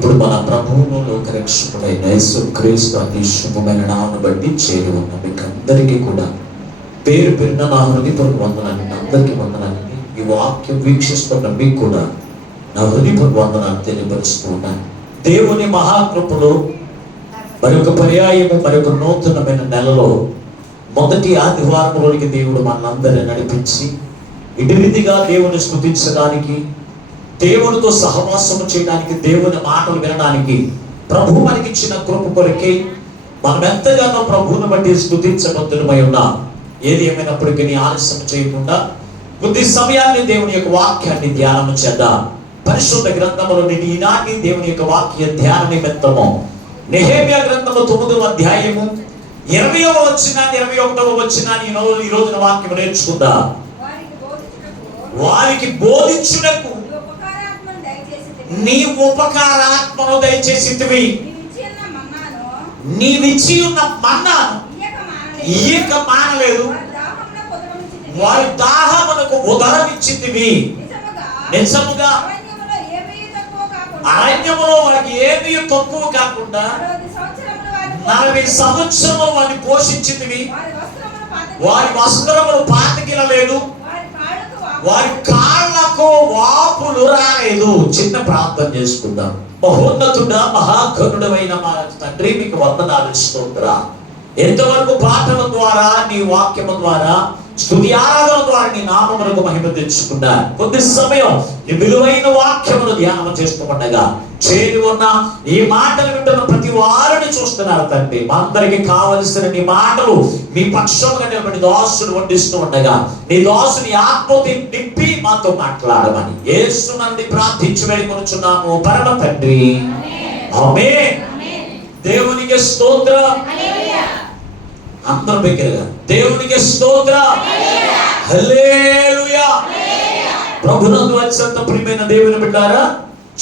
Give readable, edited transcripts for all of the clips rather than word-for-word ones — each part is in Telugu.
ఇప్పుడు మన ప్రభువును లోకరక్షకుడైన యేసుక్రీస్తు అతి శుభమైన నామమును బట్టి చేరి ఉన్న మీకు అందరికీ కూడా పేరు పేరున నా హృదయపూర్వక వందనాన్ని, అందరికీ వందనాన్ని. ఈ వాక్యం వీక్షిస్తున్న మీకు కూడా నా హృదయపూర్వక వందనాన్ని తెలియపరుస్తూ ఉన్నాను. దేవుని మహాకృపలో మరొక పర్యాయము, మరొక నూతనమైన నెలలో మొదటి ఆదివారంలోనికి దేవుడు మనందరినీ నడిపించి ఇటు రీతిగా దేవుని స్తుతించడానికి, దేవునితో సహవాసము చేయడానికి, దేవుని మాటలు వినడానికి ప్రభు మనకిచ్చిన కృప కొరకే మనం ఎంతగానో ప్రభువుని బట్టి స్తుతించబద్ధులమై ఉన్నాం. ఏది ఏమైనప్పటికీ ఆలస్యం చేయకుండా కొద్ది సమయాన్ని దేవుని యొక్క వాక్యాన్ని ధ్యానం చేద్దాం. పరిశుద్ధ గ్రంథములో ఈనాటి దేవుని యొక్క వాక్య ధ్యాన నిమిత్తము నెహెమ్యా గ్రంథము 9వ అధ్యాయము 20వ వచనాన్ని 21వ వచనాన్ని ఈ రోజున వాక్యం నేర్చుకుందాం. వారికి బోధించుటకు నీ ఉపకారాత్మను దయచేసితివి, నీవిచ్చి ఉన్న మన్నాను ఇయ్యక మానలేదు, వారి దాహమునకు ఉదరమిచ్చితివి. నిజముగా అరణ్యములో వారికి ఏమీ తక్కువ కాకుండా 40 సంవత్సరములు వారిని పోషించితివి. వారి వస్త్రములు పాతకిలలేదు, వారి కాళ్ళకు వాపులు రాలేదు. చిన్న ప్రార్థన చేసుకుందాం. మహోన్నతుడా, మహాగణుడమైన మా తండ్రి, మీకు వందనాలు స్తోత్రా. ఎంతవరకు పాటల ద్వారా, నీ వాక్యము ద్వారా, స్తుతి ఆరాధన ద్వారా నీ నామమునకు మహిమ తెచ్చుకున్నా. కొద్ది సమయం నీ విలువైన వాక్యమును ధ్యానం చేస్తూ ఉండగా చేరి ఉన్న ఈ మాటలు వింటున్న ప్రతి వారిని చూస్తున్నారు తండ్రి. మా అందరికి కావలసిన నీ మాటలు మీ పక్షంగా నిలబడి దాసుడు వడ్డిస్తూ ఉండగా నీ దాసుని ఆత్మతో నింపి మాతో మాట్లాడమని యేసునందు ప్రార్థించి వేడుకొనుచున్నాము పరమ తండ్రి, ఆమేన్. దేవునికి స్తోత్రం. అందరూ బిగ్గరగా దేవునికి స్తోత్రం. హల్లెలూయా. ప్రభునందు అత్యంత ప్రియమైన దేవుని బిడ్డారా,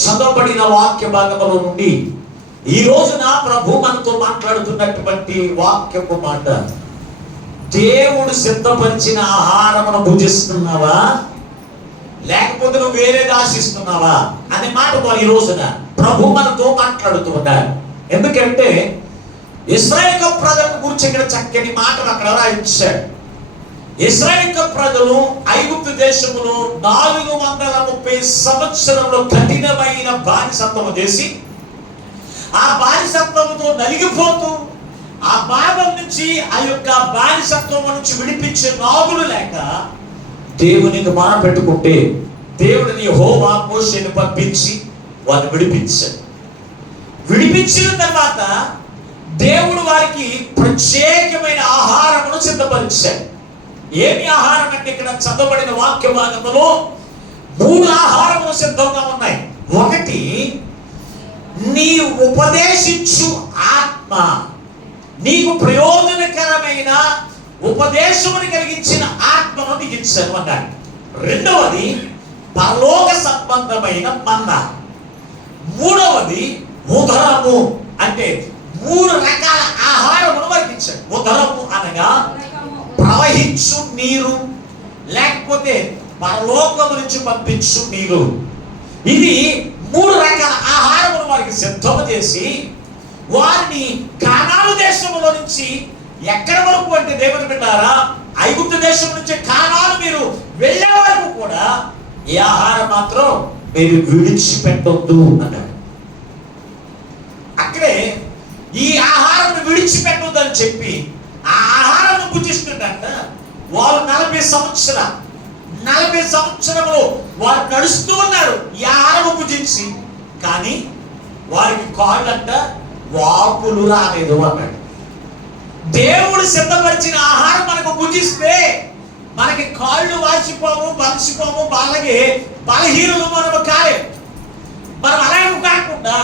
చదవబడిన వాక్య భాగముల నుండి ఈ రోజున ప్రభు మనతో మాట్లాడుతున్నటువంటి వాక్యపు మాట, దేవుడు సిద్ధపరిచిన ఆహారమును భుజిస్తున్నావా లేకపోతే నువ్వు వేరేది ఆశిస్తున్నావా అనే మాట ఈ రోజున ప్రభు మనతో మాట్లాడుతూ ఉన్నారు. ఎందుకంటే ఇశ్రాయేలు ప్రజల గురించి ఇక్కడ చక్కని మాటలు అక్కడ రాయించాడు. ఇశ్రాయేలు ప్రజలు ఐగుప్తు దేశములో 430 సంవత్సరంలో కఠినమైన బానిసత్వము చేసి ఆ బానిసత్వముతో నలిగిపోతూ ఆ బాధల నుంచి, ఆ యొక్క బానిసత్వం నుంచి విడిపించే నాగులు లేక దేవునికి మొర పెట్టుకుంటే దేవుడిని యెహోవా మోషేని పంపించి వారిని విడిపించాడు. విడిపించిన తర్వాత దేవుడు వారికి ప్రత్యేకమైన ఆహారమును సిద్ధపరిచాడు. ఏమి ఆహారం అంటే ఇక్కడ చదవబడిన వాక్య భాగంలో 3 ఆహారములు సిద్ధంగా ఉన్నాయి. ఒకటి, నీ ఉపదేశించు ఆత్మ, నీకు ప్రయోజనకరమైన ఉపదేశముని కలిగించిన ఆత్మను నీకు ఇచ్చాను అన్నాడు. రెండవది, పరలోక సంబంధమైన మన్నా. మూడవది, ఉదరము, అంటే 3 రకాల ఆహారమును వారికి ఇచ్చాడు. ఉదరము అనగా ప్రవహించు నీరు, లేకపోతే పరలోకము నుంచి పంపించు నీరు. ఇది 3 రకాల ఆహారమును వారికి సిద్ధం చేసి వారిని కానాను దేశంలో నుంచి ఎక్కడి వరకు అంటే దేవుని బిడ్డారా, ఐగుప్తు దేశం నుంచి కానాను మీరు వెళ్ళే వరకు కూడా ఈ ఆహారం మాత్రం మీరు విడిచిపెట్టొద్దు అన్నాడు. అక్కడే ఈ ఆహారం విడిచిపెట్టొద్దని చెప్పి ఆ ఆహారం భుజిస్తుందంట. వారు 40 సంవత్సరములు వారు నడుస్తూ ఉన్నారు ఈ ఆహారం భుజించి, కానీ వారికి కాళ్ళంట వాపులు రాలేదు అన్నాడు. దేవుడు సిద్ధపరిచిన ఆహారం మనకు భుజిస్తే మనకి కాళ్ళు వాసిపోము, బలసిపోము, అలాగే బలహీనులు మనము కాలేము. మనం అలాగే కాకుండా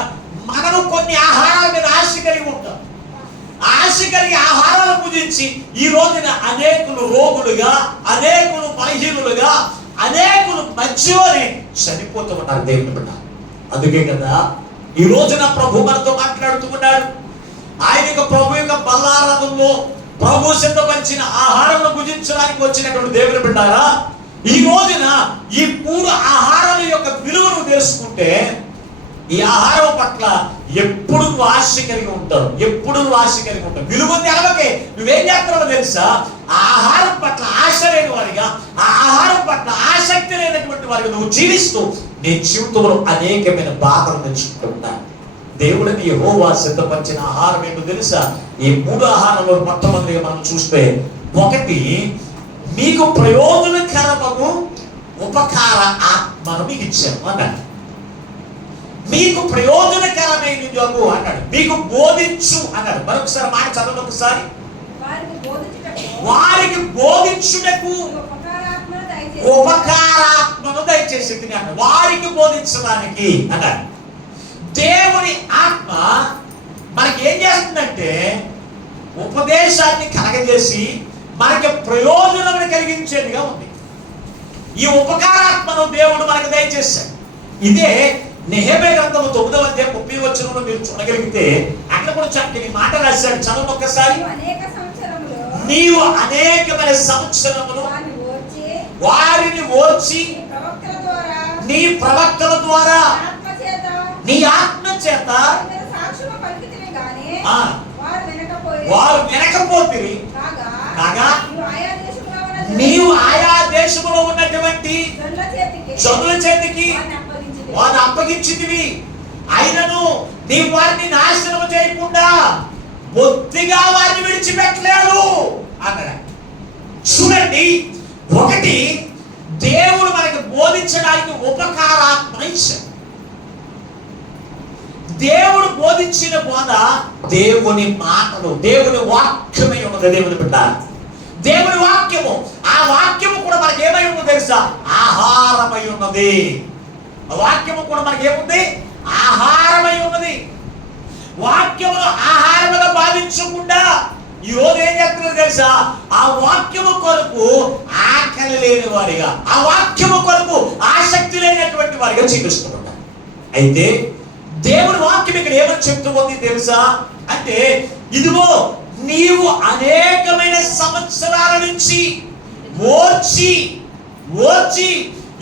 మనము కొన్ని ఆహారాల మీద ఆశ కలిగి ఉంటాం. ఆశ కలిగి ఆహారాలు భుజించి ఈ రోజున అనేకులు రోగులుగా, అనేకులు బలహీనులుగా, అనేకులు మధ్యలోనే చనిపోతూ ఉన్నారు దేవుని బిడ్డ. అందుకే కదా ఈ రోజున ప్రభు మనతో మాట్లాడుతూ ఉన్నాడు. ఆయన యొక్క ప్రభు యొక్క బల్లారథంలో ప్రభు సిద్ధపరిచిన ఆహారాలను భుజించడానికి వచ్చినటువంటి దేవుని బిడ్డారా, ఈ రోజున ఈ 3 ఆహారాల యొక్క విలువను తెలుసుకుంటే ఈ ఆహారం పట్ల ఎప్పుడు నువ్వు ఆశ కలిగి ఉంటావు, ఎప్పుడు నువ్వు ఆశ కలిగి ఉంటావు. విలువ తెలవకే నువ్వేం చేస్తున్నావో తెలుసా? ఆ ఆహారం పట్ల ఆశ లేని వారిగా, ఆ ఆహారం పట్ల ఆసక్తి లేనటువంటి వారిగా నువ్వు జీవిస్తూ నీ జీవితంలో అనేకమైన బాధలు తెచ్చుకుంటా. దేవుడిని యెహోవా సిద్ధపరిచిన ఆహారం ఏంటో తెలుసా? ఈ 3 ఆహారంలో మొట్టమొదటిగా మనం చూస్తే, ఒకటి మీకు ప్రయోజనకరము ఉపకార ఆత్మను మీకు ఇచ్చాను అన్నాడు. మీకు ప్రయోజనకరమైన జోగు అన్నాడు. మీకు బోధించు అన్నాడు. మరొకసారి మాట చదవండి ఒకసారి. వారికి బోధించుటకు ఉపకారాత్మను దయచేసి అన్నాడు. వారికి బోధించడానికి అన్నాడు. దేవుని ఆత్మ మనకి ఏం చేస్తుందంటే ఉపదేశాన్ని కలగజేసి మనకి ప్రయోజనం కలిగించేదిగా ఉంది. ఈ ఉపకారాత్మను దేవుడు మనకు దయచేశాడు. ఇదే నెహెమీయా గ్రంథము 9వ అధ్యాయం 30వ వచనంలో మీరు చూడగలిగితే అక్కడ కూడా చక్కని మాట రాశాడు. చదవండి ఒక్కసారి. నీవు అనేకమైన సంవత్సరములు వారిని ఓర్చి నీ ప్రవక్తల ద్వారా నీ ఆత్మ చేత వారు వినకపోతే కాగా నీవు ఆయా దేశంలో ఉన్నటువంటి జనుల చేతికి వారిని అప్పగించితివి. అయినను నీ వారిని నాశనం చేయకుండా బొత్తిగా వారిని విడిచిపెట్టలేదు అన్నాడు. చూడండి, ఒకటి దేవుడు మనకి బోధించడానికి ఉపకారాత్మ ఇచ్చాడు. దేవుడు బోధించిన బోధ దేవుని మాటలు, దేవుని వాక్యమై ఉన్నది. దేవుని బిడ్డ, దేవుని వాక్యము, ఆ వాక్యము కూడా మనకి ఏమై ఉన్నది తెలుసా? ఆహారమై ఉన్నది. వాక్యము కూడా మనకి ఏముంది? ఆహారమై ఉన్నది. వాక్యమును ఆహారముగా భావించకుండా ఈ రోజు ఏం చేస్తున్నారు తెలుసా? ఆ వాక్యము కొరకు ఆకలి లేని వారిగా, ఆ వాక్యము కొరకు ఆసక్తి లేనటువంటి వారిగా జీవిస్తున్నారు. అయితే దేవుని వాక్యం ఇక్కడ ఏమని చెప్తుంది తెలుసా? అంటే ఇదిగో నీవు అనేకమైన సంవత్సరాల నుంచి ఓర్చి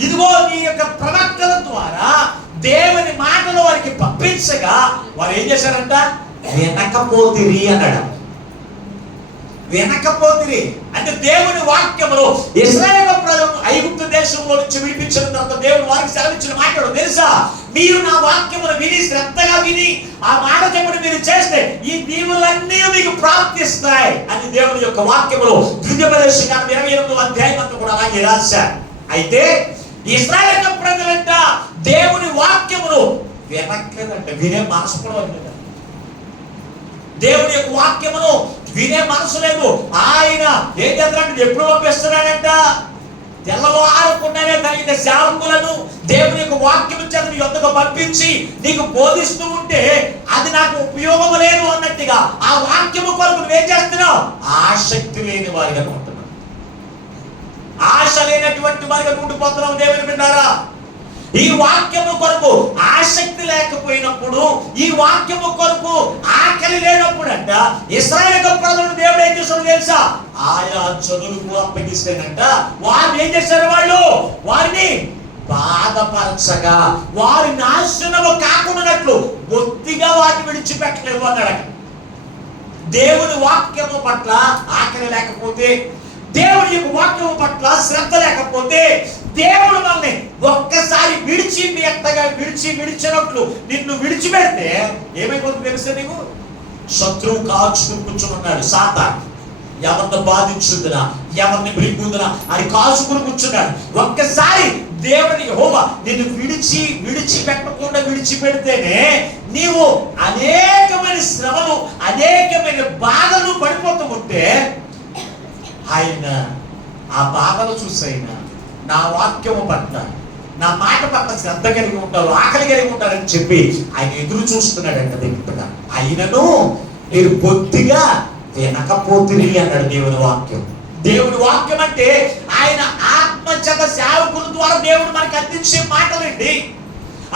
ఇదిగో నీ యొక్క ప్రవక్తల ద్వారా దేవుని మాటలు వారికి పంపించగా వారు ఏం చేశారంట? వినకపోతిరి అన్నాడు. వినకపోతిరి అంటే దేవుని వాక్యములో ఇశ్రాయేలు ప్రజలను ఐగుప్తు దేశంలో నుంచి విడిపించిన తర్వాత దేవుడు వారికి సెలవిచ్చిన మాటలు తెలుసా? మీరు నా వాక్యమును విని శ్రద్ధగా విని ఆ మాట చెప్పుడు మీరు చేస్తే ఈ దీవులన్నీ మీకు ప్రాప్తిస్తాయి అని దేవుని యొక్క వాక్యములో ద్వితీయోపదేశకాండం 28వ అధ్యాయం అంతా కూడా అలాగే రాశారు. అయితే ఇశ్రాయేలు ప్రజలంట దేవుని వాక్యమును వినక్కదంట, వినే మనసు కూడా ఉంది. దేవుని యొక్క వాక్యమును వినే మనసు లేదు. ఆయన ఏం చేస్తాడంటే ఎప్పుడు పంపిస్తున్నాడంట? తెల్లవారకుండానే కలిగిన సేవకులను దేవుని యొక్క వాక్యం చేత నీ యొద్దకు పంపించి నీకు బోధిస్తూ ఉంటే అది నాకు ఉపయోగం లేదు అన్నట్టుగా ఆ వాక్యము కొరకు నువ్వేం చేస్తున్నావు? ఆసక్తి లేని వారిగా ఉంటున్నావు, ఆశ లేనటువంటి వారిగా ఉండిపోతున్నావు. దేవుని బిడ్డారా, ఈ వాక్యము కొరకు ఆసక్తి లేకపోయినప్పుడు, ఈ వాక్యము కొరకు ఆకలి లేనప్పుడు అంట ఇశ్రాయేలు ప్రజలను దేవుడు ఏం చేశాడు తెలుసా? ఆయా జనులకు అప్పగిస్తేనంట వారిని ఏం చేశారు? వారిని బాధపరచగా వారి నాశనము కాకుండానట్లు బొత్తిగా వారిని విడిచిపెట్టలేదు అన్నాడు. దేవుని వాక్యము పట్ల ఆకలి లేకపోతే, దేవుడి యొక్క వాక్యము పట్ల శ్రద్ధ లేకపోతే దేవుడు మనల్ని ఒక్కసారి విడిచినట్లు నిన్ను విడిచిపెడితే ఏమైపోతుంది తెలుసా? నీకు శత్రువు కాచుకుని కూర్చున్నాడు. సాతాను ఎవరిని బాధించుందినా, ఎవరిని బ్రింగుందినా అని కాచుకుని కూర్చున్నాడు. ఒక్కసారి దేవుని యెహోవా నిన్ను విడిచిపెట్టకుండా విడిచిపెడితేనే నీవు అనేకమైన శ్రమలు, అనేకమైన బాధలు పడిపోతూ ఉంటే ఆయన ఆ బాధలు చూసైనా నా వాక్యము పట్ల, నా మాట పట్ల శ్రద్ధ కలిగి ఉంటారు, ఆకలి కలిగి ఉంటారని చెప్పి ఆయన ఎదురు చూస్తున్నాడంట. దేవుడు అయినను మీరు బొత్తిగా వినకపోతిరి అన్నాడు దేవుని వాక్యం. దేవుని వాక్యం అంటే ఆయన ఆత్మచేత సేవకుల ద్వారా దేవుడు మనకు అందించే మాటలండి.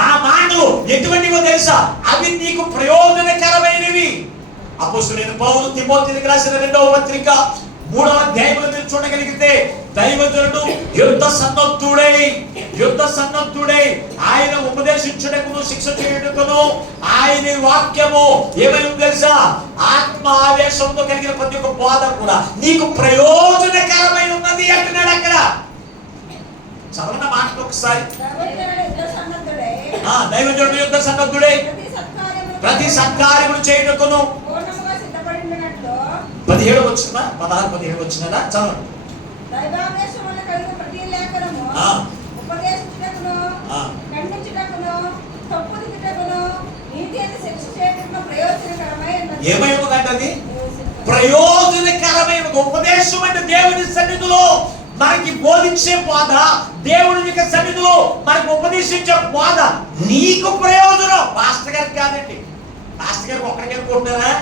ఆ మాటలు ఎటువంటివో తెలుసా? అవి నీకు ప్రయోజనకరమైనవి. అపోస్తలుడైన పౌలు తిమోతికి రాసిన 2వ పత్రిక 3వ అధ్యాయంలో మీరు చూడగలిగితే దైవజనుడు యుద్ధ సన్నద్ధుడై ఆయన ఉపదేశించుటకును శిక్ష చేయుటకును ఆయన వాక్యము ఏమైంది తెలుసా? ఆత్మ ఆవేశంతో కలిగిన ప్రతి ఒక్క బోధ కూడా నీకు ప్రయోజనకరమై ఉన్నది అంటున్నాడు అక్కడ. చదవన మాట ఒకసారి. దైవజనుడు యుద్ధ సన్నద్ధుడై ప్రతి సత్కార్యములు చేయుటకును 17 వచ్చిన 16 17 వచ్చినదా చదవండి. ఏమైనదంటే అది ప్రయోజనకరమైన ఉపదేశం. అంటే దేవుని సన్నిధిలో మనకి బోధించే బోధ, దేవుని యొక్క సన్నిధిలో మనకి ఉపదేశించే బోధ నీకు ప్రయోజనం. పాస్టర్ గారికి కాదండి. పాస్టర్ గారికి ఒక్కడికి అనుకుంటున్నారా?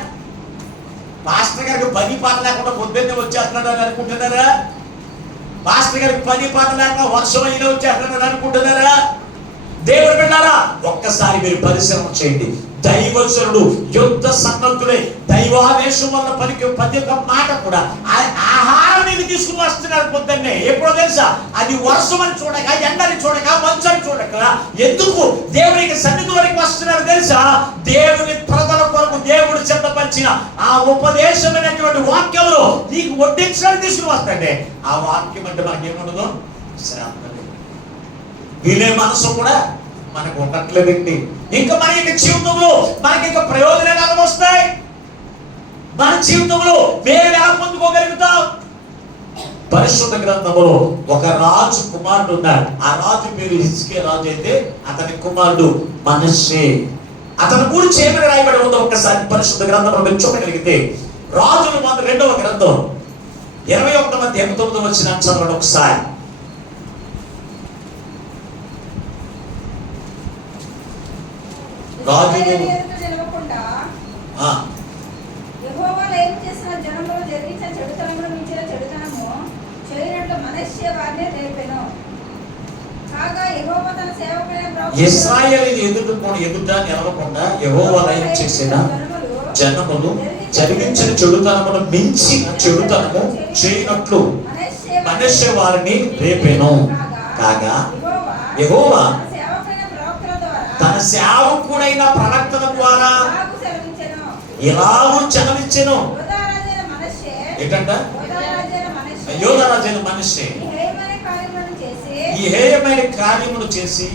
పాస్టర్ గారికి పని పాట లేకుండా పొద్దున్నే వచ్చేస్తున్నాడు అని అనుకుంటున్నారా? పాస్టర్ గారికి పని పాట లేకుండా వర్షం అయినా వచ్చేస్తున్నాడు అనుకుంటున్నారా? దేవుడు బిడ్డారా, ఒక్కసారి మీరు పరిశ్రమ చేయండి. దైవజనుడు యుద్ధ సన్నద్ధుడై దైవావేశం వల్ల పలికే ప్రతి ఒక్క మాట కూడా ఆహారం నీకు తీసుకుని వస్తున్నాడు పొద్దున్నే. ఎప్పుడో తెలుసా? అది వర్షం అని చూడక, ఎండని చూడక, మంచు అని చూడక, ఎందుకు దేవునికి సన్నిధి వరకు వస్తున్నాడు తెలుసా? దేవుని ప్రజల కొరకు దేవుడు సిద్ధపరిచిన ఆ ఉపదేశమైనటువంటి వాక్యంలో నీకు వడ్డించడానికి తీసుకుని వస్తాడే. ఆ వాక్యం అంటే మనకేముండదు, శ్రమ వినే మనసు కూడా మనకు ఉండట్లేదండి. ఇంకా మన యొక్క జీవితంలో మనకి ఇంకా ప్రయోజనాలు వస్తాయి. మన జీవితంలో మేము ఎలా పొందుకోగలుగుతాం? పరిశుద్ధ గ్రంథంలో ఒక రాజు కుమారుడు ఉన్నాడు. ఆ రాజు పేరు హిజ్కియా రాజు అయితే అతని కుమారుడు మనష్షే. అతని గురించి ఏమని రాయబడి ఉందో ఒకసారి పరిశుద్ధ గ్రంథంలో మీరు చూడగలిగితే, రాజుల మందు 2వ గ్రంథం 21 వచ్చిన చదవండి ఒకసారి. రాజును ఇశ్రాయేలుని ఎదుట నిలవకుండా యెహోవా ఏం చేసిన జనములు జరిగించిన చెడుతనమును మించిన చెడుతనము చేయనట్లు మనష్షే వారిని రేపెను. కాగా యెహోవా తన సేవకుడైన ప్రవక్తల ద్వారా ఇలాగూ చలవించెను. ఏంటంట? యోధారాజైన మనష్షే ఈ హేయమైన కార్యమును చేసి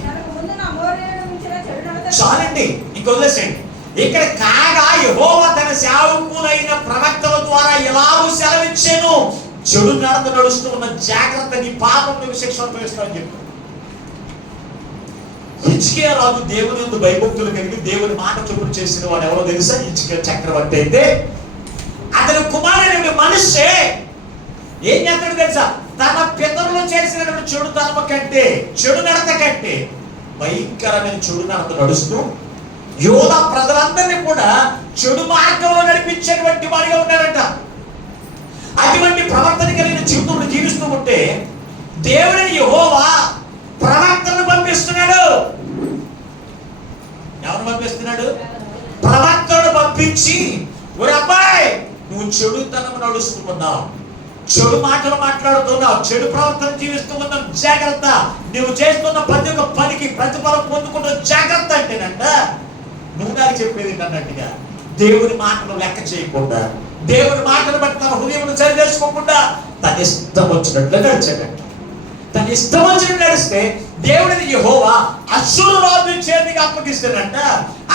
చాలండి, ఇంక వదిలేసేయండి. ఇక్కడ కాగా యెహోవా తన సేవకులైన ప్రవక్తల ద్వారా ఎలాగూ సెలవిచ్చెను. చెడు నడత నడుస్తూ ఉన్న జాగ్రత్త, నీ పాపం నీకు శిక్ష అనుభవిస్తావని చెప్పాడు. హిజ్కియా రాజు దేవుని యందు భయభక్తులు కలిగి దేవుని మాట చొప్పున చేసిన వాడు ఎవరో తెలుసా? హిజ్కియా చక్రవర్తి. అయితే అతని కుమారుడు మనష్షే ఏం చేస్తాడు తెలుసా? తన పితరులు చేసినటువంటి చెడుతనము కంటే, చెడు నడత కంటే భయంకరమైన చెడు నడత నడుస్తూ యోధా ప్రజలందరినీ కూడా చెడు మార్గంలో నడిపించేటువంటి వాడిగా ఉన్నాడంట. అటువంటి ప్రవర్తన కలిగిన జీవితంలో జీవిస్తూ ఉంటే దేవుడిని యెహోవా ప్రవక్తలను పంపిస్తున్నాడు. ఎవరు పంపిస్తున్నాడు? ప్రవక్తలను పంపించి, ఒరే అబ్బాయి, నువ్వు చెడుతనం నడుస్తూ ఉన్నావు, చెడు మాటలు మాట్లాడుతున్నావు, చెడు ప్రవర్తన జీవిస్తూ ఉన్నావు, జాగ్రత్త. నువ్వు చేస్తున్న ప్రతి ఒక్క పనికి ప్రతిఫలం పొందుకుంటూ జాగ్రత్త అంటేనంట. నువ్వు నాకు చెప్పేది అన్నట్టుగా దేవుని మాటలు లెక్క చేయకుండా, దేవుని మాటలు బట్టి తన హృదయం సరి చేసుకోకుండా తన ఇష్టం వచ్చినట్లు నడిచాడంట. తన ఇష్టం వచ్చినట్టు నడిస్తే దేవుడిని యెహోవా అష్షూరు రాజు చేతికి అప్పగిస్తాడంట.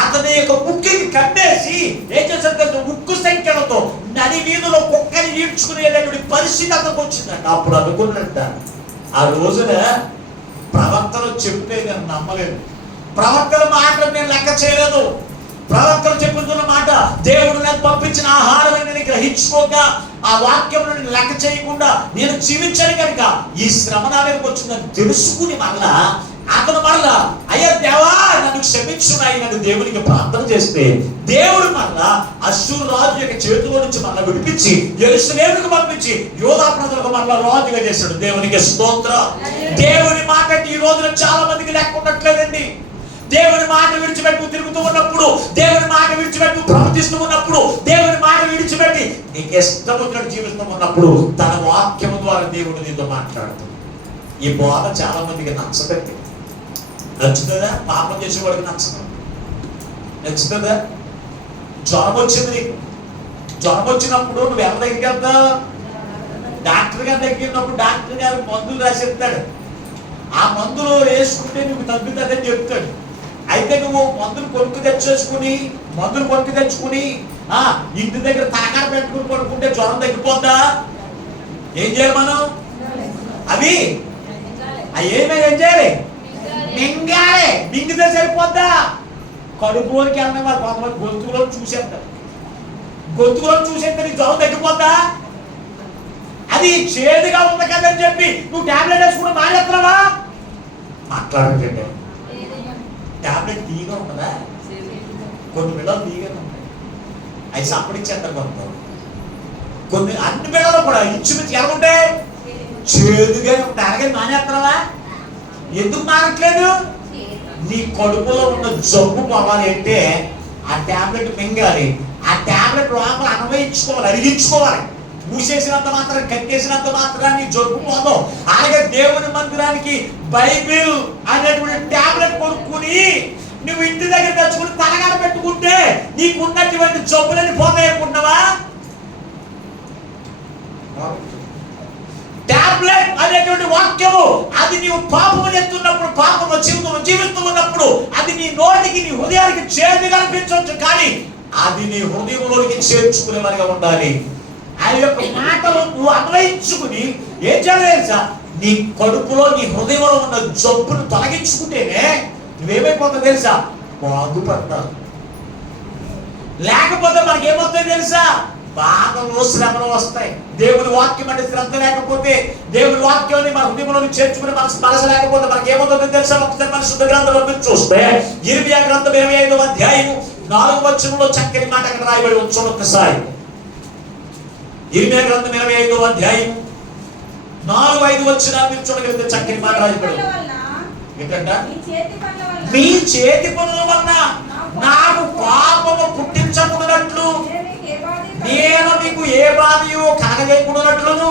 అతని యొక్క ముక్కుకి కట్టేసి ఏం చేస్తాడంటే ఉక్కు సంఖ్యలతో నడి వీధిలో కుక్కని ఈడ్చుకునేటువంటి పరిస్థితి అతనికి వచ్చిందంట. అప్పుడు అనుకున్నట్ట, ఆ రోజున ప్రవక్తలు చెప్తే నేను నమ్మలేదు, ప్రవక్తల మాటలు నేను లెక్క చేయలేదు, ప్రవక్తలు చెప్పుతున్న మాట దేవుడు నాకు పంపించిన ఆహారం నేను గ్రహించుకోక ఆ వాక్యం లెక్క చేయకుండా నేను జీవించాను కనుక ఈ శ్రమ నా మీదకి వచ్చిందని తెలుసుకుని మళ్ళా అతను మళ్ళా అయ్యా దేవా నన్ను క్షమించున్నాయి నన్ను దేవునికి ప్రార్థన చేస్తే దేవుడు మళ్ళా అష్షూరు రాజు యొక్క చేతిలో నుంచి మళ్ళా విడిపించి యెరూషలేముకు పంపించి యోధా ప్రజలకు మళ్ళా రాజుగా చేశాడు. దేవునికి స్తోత్రం. దేవుని మాట ఈ రోజున చాలా మందికి లెక్క ఉండట్లేదండి. దేవుని మాట విడిచిపెట్టి తిరుగుతూ ఉన్నప్పుడు, దేవుని మాట విడిచిపెట్టి ప్రవర్తిస్తూ ఉన్నప్పుడు, దేవుని మాట విడిచిపెట్టి నీకు ఇష్టం వచ్చినట్టు జీవిస్తూ ఉన్నప్పుడు తన వాక్యము ద్వారా దేవుడు నీతో మాట్లాడుతుంది. ఈ బోధ చాలా మందికి నచ్చదండి. నచ్చుతుందా? పాపం చేసేవాడికి నచ్చదు. నచ్చుతుందా? జ్వరం వచ్చింది నీకు. జ్వరం వచ్చినప్పుడు నువ్వు ఎవరి దగ్గరికి వెళ్తావు? డాక్టర్ గారి దగ్గరికి వెళ్ళినప్పుడు డాక్టర్ గారు మందులు రాసిస్తాడు. ఆ మందులు వేసుకుంటే నువ్వు తగ్గుతుందని చెప్తాడు. అయితే నువ్వు మందులు కొనుక్కు తెచ్చుకుని ఇంటి దగ్గర తలకాడ పెట్టుకుని పడుకుంటే జ్వరం తగ్గిపోద్దా? ఏం చేయాలి మనం? అవి ఏమేమి ఏం చేయాలి? మింగాలి. మింగితే సరిపోద్దా? కడుపులోకి వెళ్ళిన వాళ్ళు కొంతమంది గొంతులో చూసేస్తారు. నీకు జ్వరం తగ్గిపోద్దా? అది చేదుగా ఉంది కదని చెప్పి నువ్వు టాబ్లెట్ వేసుకుని మానేస్తున్నావా? మాట్లాడకండి. టాబ్లెట్ తీయగా ఉంటుందా? కొన్ని బిళ్ళలు తీయగా ఉంటాయి, అవి సంపడించేస్తారు. కొన్ని అన్ని బిళ్ళలు కూడా ఇంచుమించు ఎలా ఉంటాయి? చేదుగా ఉంటాయి. అలాగే మానేస్తున్నావా? ఎందుకు మానట్లేదు? నీ కడుపులో ఉన్న జబ్బు పోవాలి అంటే ఆ టాబ్లెట్ మింగాలి. ఆ టాబ్లెట్ లోపల అన్వయించుకోవాలి, అరిగించుకోవాలి. మూసేసినంత మాత్రం, కట్టేసినంత మాత్రాన్ని నీ జబ్బు పోదాం. అలాగే దేవుని మందిరానికి బైబిల్ అనేటువంటి టాబ్లెట్ కొనుక్కుని నువ్వు ఇంటి దగ్గర తెచ్చుకుని తలగాడ పెట్టుకుంటే నీకున్నటువంటి జబ్బులని పోతాయనుకుంటున్నావా? టాబ్లెట్ అనేటువంటి వాక్యము అది నీవు పాపము చేస్తున్నప్పుడు, పాపము జీవిస్తూ ఉన్నప్పుడు అది నీ నోటికి, నీ హృదయానికి చేదు కనిపించవచ్చు, కానీ అది నీ హృదయంలోకి చేర్చుకునేవారిగా ఉండాలి. ఆ యొక్క మాటలు నువ్వు అన్వయించుకుని ఏం చేయాలి తెలుసా? నీ కడుపులో, నీ హృదయంలో ఉన్న జబ్బును తొలగించుకుంటేనే నువ్వేమైపోతావు తెలుసా? బాగుపడతావు. లేకపోతే మనకి ఏమవుతాయి తెలుసా? బాధలు, శ్రమలు వస్తాయి. దేవుని వాక్యం అంటే శ్రద్ధ లేకపోతే, దేవుని వాక్యాన్ని మన హృదయంలోని చేర్చుకునే మనసు లేకపోతే మనకి ఏమవుతుందో తెలుసా? ఒకసారి మన శుద్ధ గ్రంథంలో చూస్తే ఇర్మియా గ్రంథం 25వ అధ్యాయం 4వ వచనంలో చక్కని మాట అక్కడ రాయబడి ఉంచండి ఒకసారి. ఇర్మియా గ్రంథం 25వ అధ్యాయం 4-5 వచనాలు మీరు చూడగలిగితే చక్కని మాట రాయబడి ఏంటంట? మీ చేతి పనుల వలన నాకు పాపము పుట్టించకూడనట్లు నేను మీకు ఏ బాధయో కలగజేయకూడనట్లును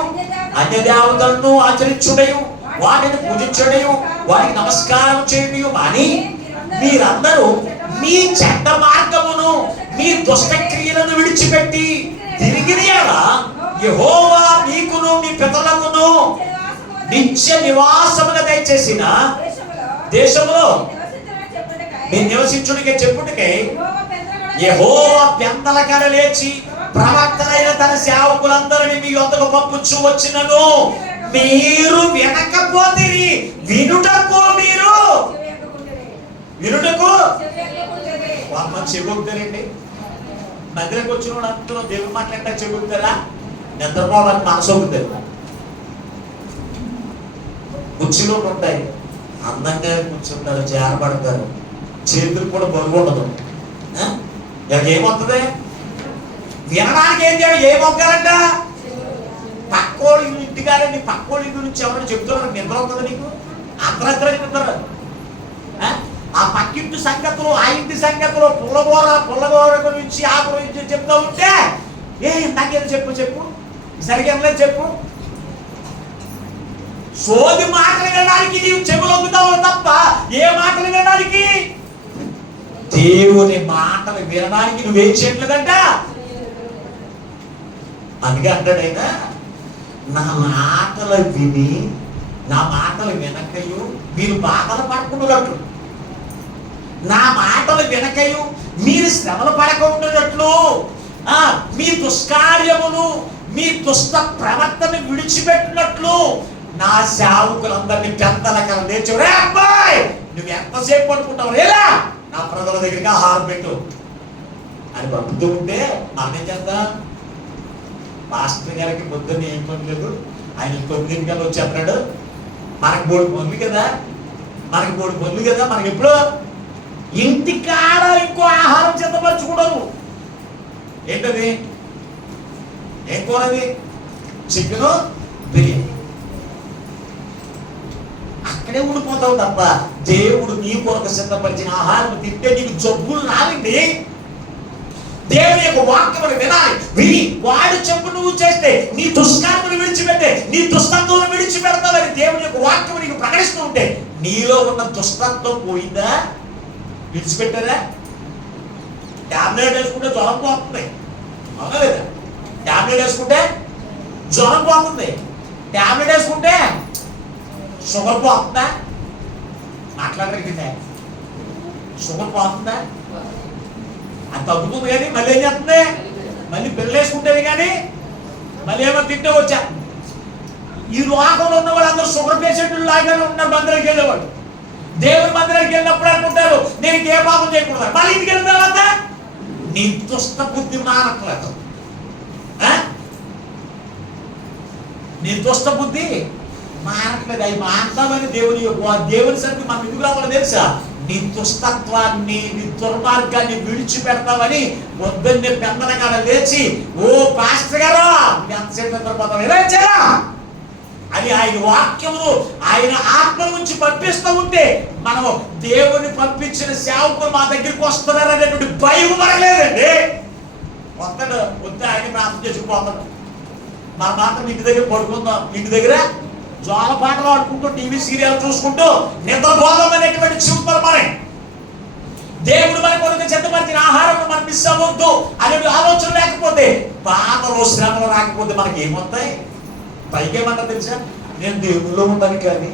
అన్య దేవతలను ఆచరించుడయు, వాటిని పూజించుడయు, వారికి నమస్కారం చేయుటయు అని మీరందరూ మీ చెడ్డ మార్గమును, మీ దుష్ట క్రియలను విడిచిపెట్టి తిరిగిన యెడల యెహోవా మీకును మీ పితరులకును నిత్య నివాసముగా దయచేసిన దేశంలో మీరు నివసించుడికే చెప్పుటకై యెహోవా పెందల కడ లేచి ప్రవక్తలైన తన సేవకులందరినీ మీ యొద్దకు పంపుచు వచ్చినను మీరు వినకపోతిరి. వినుటకు చెబుతారండి. మందిరకు వచ్చిన వాడు అంతా దేవుడు మాట్లాడటా చెబుతారా? నిద్రపోవడానికి మనసొక్కుతారు. కుర్చీలో ఉంటాయి, అందంగా కూర్చుంటారు, చేరబడతారు, చేతులు కూడా బరువు ఉండదు. ఏమవుతుంది? వినడానికి ఏం చేయాలి? ఏ మొక్కాలంట? పక్కోడి ఇంటికారే, నీ పక్కోడి గురించి ఎవరైనా చెప్తున్నారు, నిద్ర అవుతుంది నీకు? అర్ధరాత్రి నిద్ర. ఆ పక్కింటి సంగతులు, ఆ ఇంటి సంగతులు, పుల్లగోర గురించి, ఆ గురించి చెప్తూ ఉంటే నాకేదో చెప్పు సరిగ్గా చెప్పు. సోది మాటలు వినడానికి నీవు చెవులొక్కుతావు తప్ప ఏ మాటలు వినడానికి? దేవుని మాటలు వినడానికి నువ్వేం చేయట్లేదంట. అందుకే అంటాడైనా, నా మాటలు విని నా మాటలు వినకయు మీరు బాధలు పడకుండాట్లు, నా మాటలు వినకయు మీరు శ్రమలు పడకుండాట్లు, మీ దుష్కార్యములు, మీ దుష్ట ప్రవర్తన విడిచిపెట్టినట్లు నా సేవకులందరినీ పెద్దల కల లేచి, రే అబ్బాయి నువ్వు ఎంతసేపు పడుకుంటావు, రేలా నా ప్రజల దగ్గరికి ఆహారం పెట్టు అని పంపుతూ ఉంటే మనం ఏం చేద్దాం? మాస్టర్ గారికి పొద్దున్న ఏం పని లేదు, ఆయన 9 వచ్చి అన్నాడు, మనకు 3 పనులు కదా, మనకి ఎప్పుడు ఇంటికాడ ఇంకో ఆహారం సిద్ధపరచుకోవడం. ఏంటది? ఏం కూరది? చికెను, బిర్యానీ. అక్కడే ఉండిపోతావు తప్ప దేవుడు నీ కొరకు సిద్ధపరిచిన ఆహారం తింటే నీకు జబ్బులు రావండి. దేవుని యొక్క వాక్యమును వినాలి. విని వాడు చెప్పు నువ్వు చేస్తే నీ దుష్కార్యమును విడిచిపెట్టే, నీ దుష్టత్వం విడిచిపెడతావని దేవుని యొక్క వాక్యము నీకు ప్రకటిస్తూ ఉంటే నీలో ఉన్న దుష్టత్వం పోయిందా? విడిచిపెట్టారా? టాబ్లెట్ వేసుకుంటే జ్వరం పోతుంది, అవునా లేదా? టాబ్లెట్ వేసుకుంటే జ్వరం పోతుంది, టాబ్లెట్ వేసుకుంటే షుగర్ పోతుందా? మాట్లాడగలిగిందా? షుగర్ పోతుందా? అది తగ్గుతుంది కానీ మళ్ళీ ఏం చేస్తుంది? మళ్ళీ పిల్లలు వేసుకుంటేది కానీ మళ్ళీ ఏమో తింటే వచ్చా. ఈ లోకంలో ఉన్న వాళ్ళందరూ షుగర్ పేషెంట్లు లాగానే ఉన్నారు. మందిరానికి వెళ్ళేవాళ్ళు దేవుని మందిరానికి వెళ్ళినప్పుడు అనుకుంటారు నేను ఏ పాపం చేయకూడదు. మళ్ళీ ఇంటికి వెళ్ళిన తర్వాత నీ దుష్ట బుద్ధి మానట్లేదు. నీ దుష్ట బుద్ధి మానట్లేదు. అవి మానతామని దేవుని సరికి మనం ఎందుకు రావాలో తెలుసా? నీ దుష్టత్వాన్ని, నీ దుర్మార్గాన్ని విడిచిపెడతామని పొద్దున్నే పెందనగానే లేచి, ఓ పాస్టర్ గారు ఎంతసేపు నిద్రపోతాం ఎలా చేయరా అని ఆయన వాక్యమును ఆయన ఆత్మ నుంచి పంపిస్తూ ఉంటే మనము దేవుని పంపించిన సేవకులు మా దగ్గరికి వస్తున్నారు అనేటువంటి భయం మనలేదండి. వస్తాడు, వద్దు ఆయన ప్రార్థన చేసుకుపోతాడు. మన మాత్రం ఇంటి దగ్గర పడుకుందాం, ఇంటి దగ్గర జోల పాటలు ఆడుకుంటూ టీవీ సీరియల్ చూసుకుంటూ నిద్రపోదాం అనేటువంటి చూపుతారు. మరి దేవుడు మన కొరకు చెత్తపరిచిన ఆహారం మనం మిస్ అవ్వద్దు అనే ఆలోచన లేకపోతే, బాధలు శ్రమలు రాకపోతే మనకి ఏమవుతాయి? పైకి ఏమంటా తెలుసా? నేను దేవుళ్ళో ఉంటాను కానీ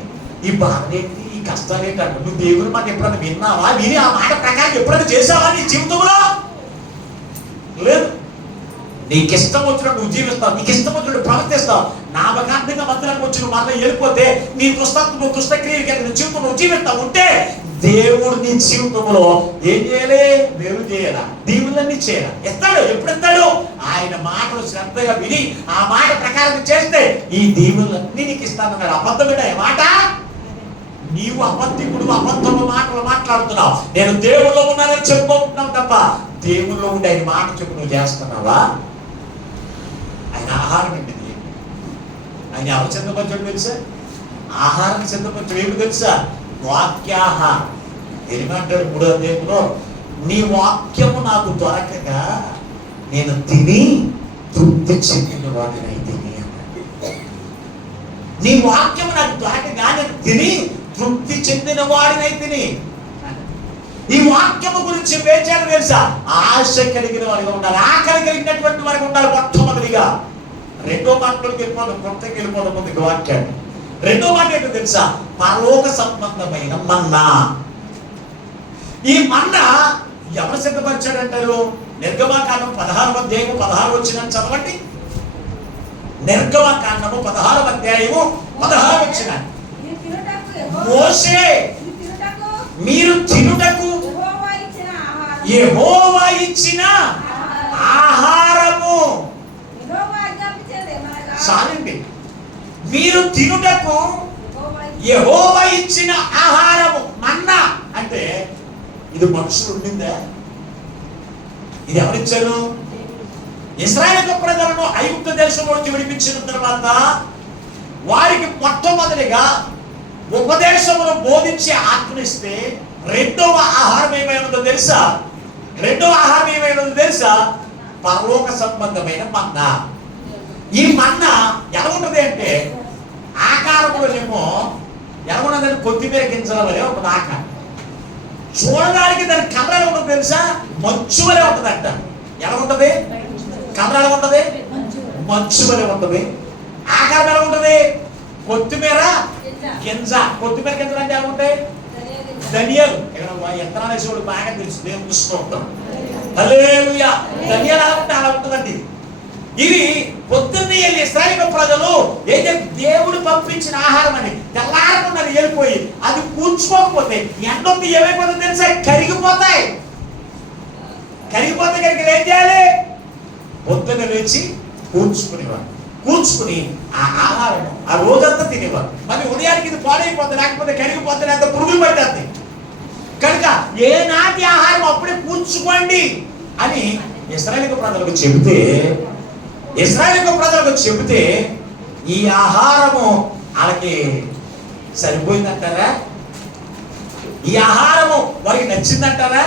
ఈ బాధ ఏంటి, ఈ కష్టాలు ఏంటి అంటే, నువ్వు దేవుని మాట ఎప్పుడైనా విన్నావా? విని ఆ మాట ప్రకారం ఎప్పుడైనా చేసావా నీ జీవితంలో? లేదు. నీకు ఇష్టం వచ్చినట్టు నువ్వు జీవిస్తావు, నీకు ఇష్టం వచ్చినట్టు ప్రవర్తిస్తావు. నామకార్థంగా మందిరానికి వచ్చి నువ్వు మళ్ళీ వెళ్ళిపోతే నీ దుష్టక్రియకి నీ జీవితం నువ్వు జీవిస్తావు ఉంటే దేవుడు నీ జీవితంలో ఏం చేయాలి? దేవుడు చేయాలా? దీవులన్నీ చేయాలి. ఎత్తాడు. ఎప్పుడు ఎత్తాడు? ఆయన మాటలు శ్రద్ధగా విని ఆ మాట ప్రకారం చేస్తే ఈ దీవులన్నీ నీకు ఇస్తానన్నాడు. అబద్ధమేనా మాట? నీవు అబద్ధికుడు, అబద్ధము మాటలు మాట్లాడుతున్నావు. నేను దేవుల్లో ఉన్నానని చెప్పుకుంటున్నావు తప్ప దేవుల్లో ఉండి ఆయన మాట చెప్పు నువ్వు చేస్తున్నావా? ఆయన ఆహారం ఏంటిది? ఆయన ఎవరు సిద్ధపరచడం తెలుసా? ఆహారం సిద్ధపరచడం ఏమి తెలుసా? వాక్యాహారం. ఏమంటాడు 3వ అధ్యాయంలో? నీ వాక్యము నాకు దొరకగా నేను తిని తృప్తి చెందిన వాడినైతే. నీ వాక్యము నాకు దొరకగా నేను తిని తృప్తి చెందిన వాడినైతే. ఈ వాక్యము గురించి వేచారు తెలుసా? ఆశ కలిగిన వారిగా ఉండాలి, ఆకలి కలిగినటువంటి వారికి ఉండాలి. మొట్టమొదటిగా రెండో మాటలోకి వెళ్ళిపోవడం, కొత్తకి వెళ్ళిపోవడం ఉంది వాక్యాన్ని. రెండో మాట ఏంటో తెలుసా? పరలోక సంబంధమైన మన్నా. ఈ మన్నా ఎవరు సిద్ధపరిచాడంటారు? నిర్గమకాండం 16వ అధ్యాయము 16 వచనం చదవండి. నిర్గమకాండము 16వ అధ్యాయము 16 వచనం. మోషే మీరు తినుటకు యెహోవా ఇచ్చిన ఆహారము. చాలండి. మీరు తినుటకు యెహోవా ఇచ్చిన ఆహారము. మన్నా అంటే ఇది మనుషులు ఉండిందా? ఇది ఎవరిచ్చారు? ఇశ్రాయేలు ప్రజలను ఐగుప్తు దేశంలో నుంచి విడిపించిన తర్వాత వారికి మొట్టమొదటిగా ఉపదేశమును బోధించే ఆత్మనిస్తే రెండవ ఆహారం ఏమైనదో తెలుసా? రెండవ ఆహారం ఏమైనదో తెలుసా? పరలోక సంబంధమైన మన్నా. ఈ మన్నా ఎలా ఉంటుంది అంటే ఆకారంలోనేమో ఎలా ఉన్నదని కొద్దిమీర గింజల వలె ఒక ఆకారం. చూడడానికి దాని కలర్ ఎలా ఉంటుంది తెలుసా? మంచు వలె ఉంటుంది అంట. ఎలా ఉంటుంది? కలర్ ఎలా ఉంటుంది? మంచు వలె ఉంటుంది. ఆకారం ఎలా ఉంటుంది? కొత్తిమీర గింజ. కొత్తిమీర గింజలు అంటే ఎలా ఉంటాయి? ధనియాలు. ఇక్కడ ఎంతనాలు వేసేవాడు బాగా తెలుసు, దేవుని చూస్తూ ఉంటాం. హల్లెలూయా. ధనియాలు ఎలా ఉంటే అలా ఉంటుందండి. ఇది పొద్దున్నే వెళ్ళి ఇశ్రాయేలు ప్రజలు ఏం చెప్పి దేవుడు పంపించిన ఆహారం అని తెల్లారకున్నది వెళ్ళిపోయి అది కూర్చుకోకపోతే ఎండొంది ఏమైపోతుంది తెలుసా? కరిగిపోతాయి. కరిగిపోతే కనుక ఏం చేయాలి? పొద్దున్న లేచి కూర్చుకునేవారు. కూర్చుకుని ఆ ఆహారం ఆ రోజంతా తినేవారు. మరి ఉదయానికి ఇది పాడైపోతుంది, లేకపోతే కరిగిపోతే లేకపోతే పురుగులు పడుతుంది. కనుక ఏనాటి ఆహారం అప్పుడే కూర్చుకోండి అని ఇశ్రాయేలు ప్రజలకు చెబితే ఈ ఆహారము వాళ్ళకి సరిపోయిందంటారా? ఈ ఆహారము వారికి నచ్చిందంటారా?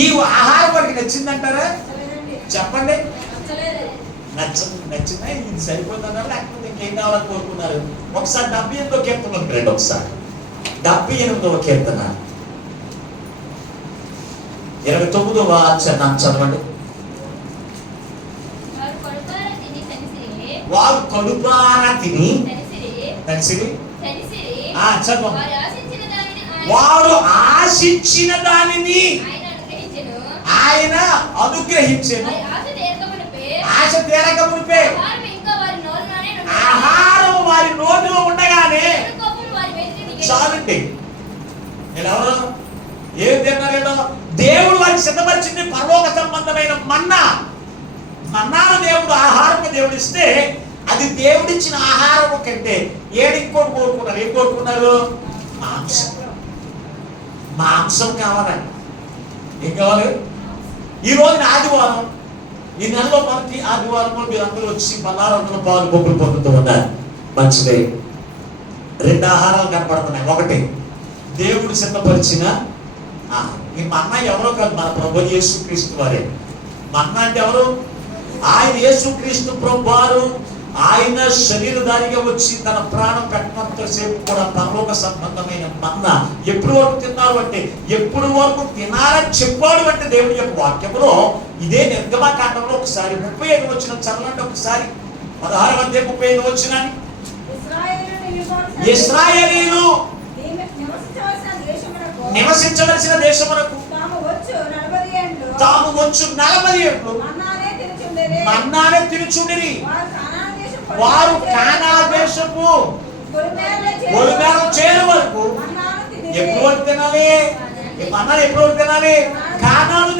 ఈ ఆహారం వారికి నచ్చిందంటారా? చెప్పండి. నచ్చిందా? ఇది సరిపోతుందా లేకపోతే ఇంకేం కావాలని కోరుకున్నారు? ఒకసారి 78వ కీర్తన రండి. ఒకసారి 78వ కీర్తన 29వ వచనం చదవండి. వారు కడుపారా తిని తనిసిరి చదవండి. వారు ఆశించిన దానిని ఆయన అనుగ్రహించెను. ఆశ తీరకమునిపే ఆహారం వారి నోటిలో ఉండగానే చాలండి. నేను ఎవరు ఏం తిన్నారేటో దేవుడు వారికి సిద్ధపరిచింది పరలోక సంబంధమైన మన్నాను దేవుడు ఆహారం దేవుడు ఇస్తే అది దేవుడిచ్చిన ఆహారం కంటే ఇంకోటి కోరుకున్నారు. ఏం కోరుకున్నారు? మాంసం కావాలండి. ఏం కావాలి? ఈ రోజున ఆదివారం, ఈ నెలలో మనకి ఆదివారంలో మీరు అందరూ వచ్చి 1600 పాలు బొబ్బులు పొందుతూ ఉన్నారు. మంచిదే. 2 ఆహారాలు కనపడుతున్నాయి. ఒకటి దేవుడు సిద్ధపరిచిన ఈ మన్నా ఎవరో కాదు, మన ప్రభు యేసుక్రీస్తు వారే. మన్నా అంటే ఎవరు? ఆయన యేసుక్రీస్తు ప్రభు వారు. ఆయన శరీరధారిగా వచ్చి తన ప్రాణం పెట్టినంత సేపు కూడా పరలోక సంబంధమైన మన్నా ఎప్పుడు వరకు తిన్నారు అంటే ఎప్పుడు వరకు తినాలని చెప్పాడు అంటే దేవుడి యొక్క వాక్యంలో ఇదే నిర్గమకాండంలో ఒకసారి 35 వచనం చదవండి. ఒకసారి 16వ అధ్యాయం 35 వచనాన్ని. ఇశ్రాయేలీయులు నివసించవలసిన దేశమునకు తాము వచ్చు 40 ఏళ్ళు మన్నానే తినుచుండిరి. వారు కానాను దేశపు పొలిమేరలు చేరు వరకు ఎప్పుడు వరకు తినాలి? మన్నాను ఎప్పుడు వరకు తినాలి? కనాను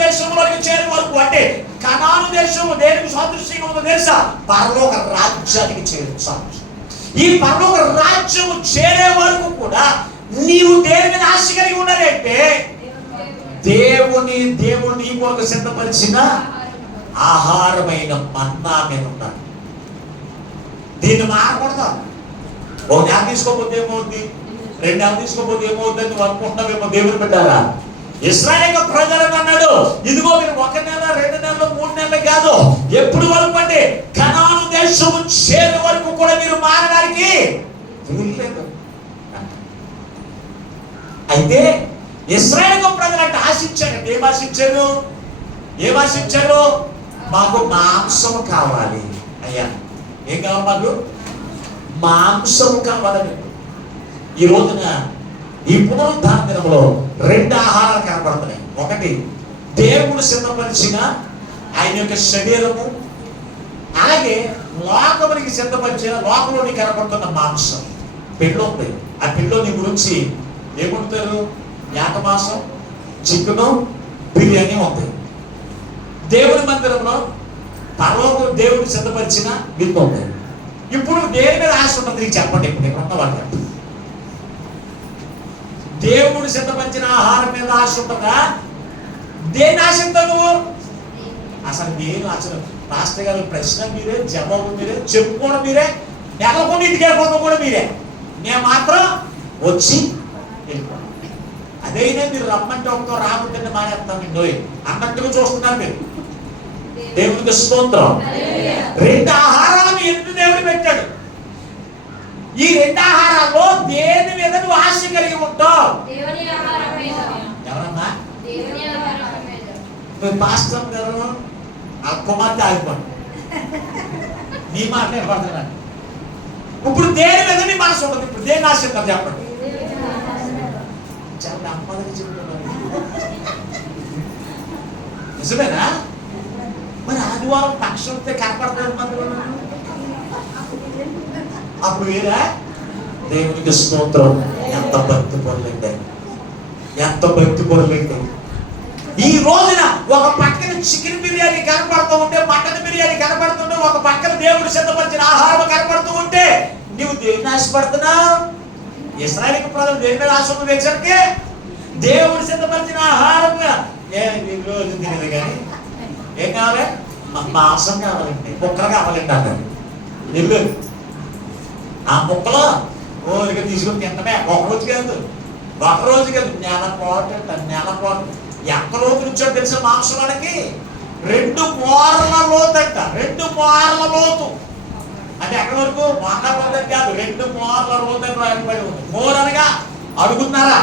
దేశంలోకి చేరు వరకు. అంటే కనాను దేశం దేనికి సాదృశ్యంగా ఉందో తెలుసా? పరలోక రాజ్యానికి చేరు సాదృశ్యం. ఈ పరలోక రాజ్యము చేరే వరకు కూడా నీవు దేని మీద ఆశ కలిగి ఉండాలంటే దేవుడు నీ కొరకు సిద్ధపరిచిన ఆహారమైన మన్నా మీద ఉండాలి. దీన్ని మారకూడదు. ఓ నెల తీసుకోకపోతే ఏమవుద్ది, 2 నెలలు తీసుకోకపోతే ఏమవుద్ది అని నువ్వు అనుకుంటున్నావేమో. దేవుడు పెట్టారా? ఇశ్రాయేలు ప్రజలను అన్నాడు, ఇదిగో మీరు 1 నెల 2 నెలలు 3 నెలలు కాదు, ఎప్పుడు వరకు అంటే కనాను దేశము చేరే వరకు కూడా మీరు మారడానికి వీల్లేదు. అయితే ఇశ్రాయేలు ప్రజలు అంటే ఆశించారంటే ఏం ఆశించారు? మాకు మాంసం కావాలి. అయ్యా ఏం కావాలి? మాకు మాంసం కావాలని. ఈ రోజున ఈ పునరుద్ధాన దినంలో 2 ఆహారాలు కనపడుతున్నాయి. ఒకటి దేవుడు సిద్ధపరిచిన ఆయన యొక్క శరీరము, అలాగే లోకమునికి సిద్ధపరిచిన లోకంలోని కనపడుతున్న మాంసం. పెళ్ళి ఉంది. ఆ పెళ్ళి గురించి ఏముంటారు? యాక మాంసం, చికెను, బిర్యానీ ఉంది. దేవుని మందిరంలో పరలోక దేవుడు సిద్ధపరిచిన విందు ఉంది. ఇప్పుడు దేని మీద ఆశ ఉంటుంది? చెప్పండి. ఇప్పుడు ఇక్కడ ఉన్న వాళ్ళు దేవుడు సిద్ధపరిచిన ఆహారం మీద ఆశ ఉంటుందా? దేని ఆశ ఉంటావు నువ్వు? అసలు నేను అసలు మాస్టర్ గారు ప్రశ్న మీరే, జవాబు మీరే, చెప్పుకోవడం మీరే, నెలకొని ఇంటికి వెళ్ళిపోవడం కూడా మీరే. నేను మాత్రం వచ్చి వెళ్ళిపోవడం. అదైనా మీరు రమ్మంటే ఒకతో రాకుంటే మానేస్తాం ఇండోయి అన్నట్టుగా చూస్తున్నారు మీరు. దేవునికి స్తోత్రం. 2 ఆహారాలను ఎందుకు దేవుడు పెట్టాడు? ఈ 2 ఆహారాల్లో దేని మీద నువ్వు ఆశ కలిగి ఉంటావు? ఎవరమ్మా? పాస్టర్ గారు ఆ కుమార్తె ఆగిపోండి, నీ మాట పడుతున్నాను. ఇప్పుడు దేని మీద నీ మనసు ఉంటుంది? ఇప్పుడు దేని ఆశ ఉంటుంది చెప్పండి. చాలా అమ్మదని చెప్తున్నారు. నిజమేనా? మరి ఆదివారం పక్షులతో కనపడతారు అప్పుడు వేరా? దేవునికి స్తోత్రం. ఎంత భక్తి పొరలేండి, ఎంత భక్తి పొరలేండి. ఈ రోజున ఒక పక్కన చికెన్ బిర్యానీ కనపడుతూ ఉంటే, మటన్ బిర్యానీ కనపడుతుంటే, ఒక పక్కన దేవుడు సిద్ధపరిచిన ఆహారం కనపడుతూ ఉంటే నువ్వు దేన్ని ఆశపడుతున్నావు? ఇశ్రాయేలు ప్రజలు దేని మీద ఆశ ఉంది తెలుసరికి? దేవుడు సిద్ధపరిచిన ఆహారంగా రోజు తినేది. కానీ ఏం కావాలి? మాంసం కావాలండి, ముక్కలు కావాలండి అన్నారు. వెళ్ళు ఆ ముక్కలు ఓరిగా తీసుకొని తింటమే. ఒక రోజు కాదు, నెల పాటు ఎంత లోతు నుంచో తెలిసిన మాంసం వాళ్ళకి 2 మోరల లోతు అంట. 2 మోరల లోతు అంటే ఎక్కడి వరకు? మొన్నది కాదు, 2 మోరల లోతు అని రాయబడి ఉంది. మోర్ అనగా అడుగున్నారా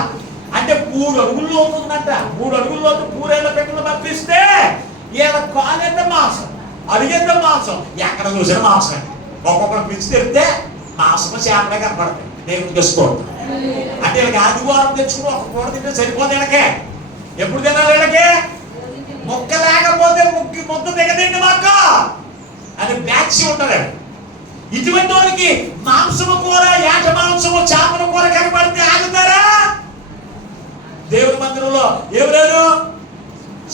అంటే 3 అడుగులు లోతు ఉందంట. 3 అడుగుల లోతు పూరేళ్ళ పెట్టలు పంపిస్తే ఈయన కాలెంత మాంసం, అడిగేంత మాంసం, ఎక్కడ చూసిన మాంసం. ఒక్కొక్కరు పిలిచి తెరితే మాంసం చేపలే కనపడతాయి. నేను తెచ్చుకోవద్దు అంటే వీళ్ళకి ఆదివారం తెచ్చుకుని ఒక కూర తింటే సరిపోతే వీళ్ళకే. ఎప్పుడు తినాలి వీళ్ళకి? మొక్క లేకపోతే ముద్ద దిగదండి మాకు అని బ్యాచ్ ఉంటారు. ఇటువంటి వాళ్ళకి మాంసము కూర, ఏట మాంసము, చేపల కూర కనపడితే ఆగుతారా? దేవుడి మందిరంలో ఏం లేదు,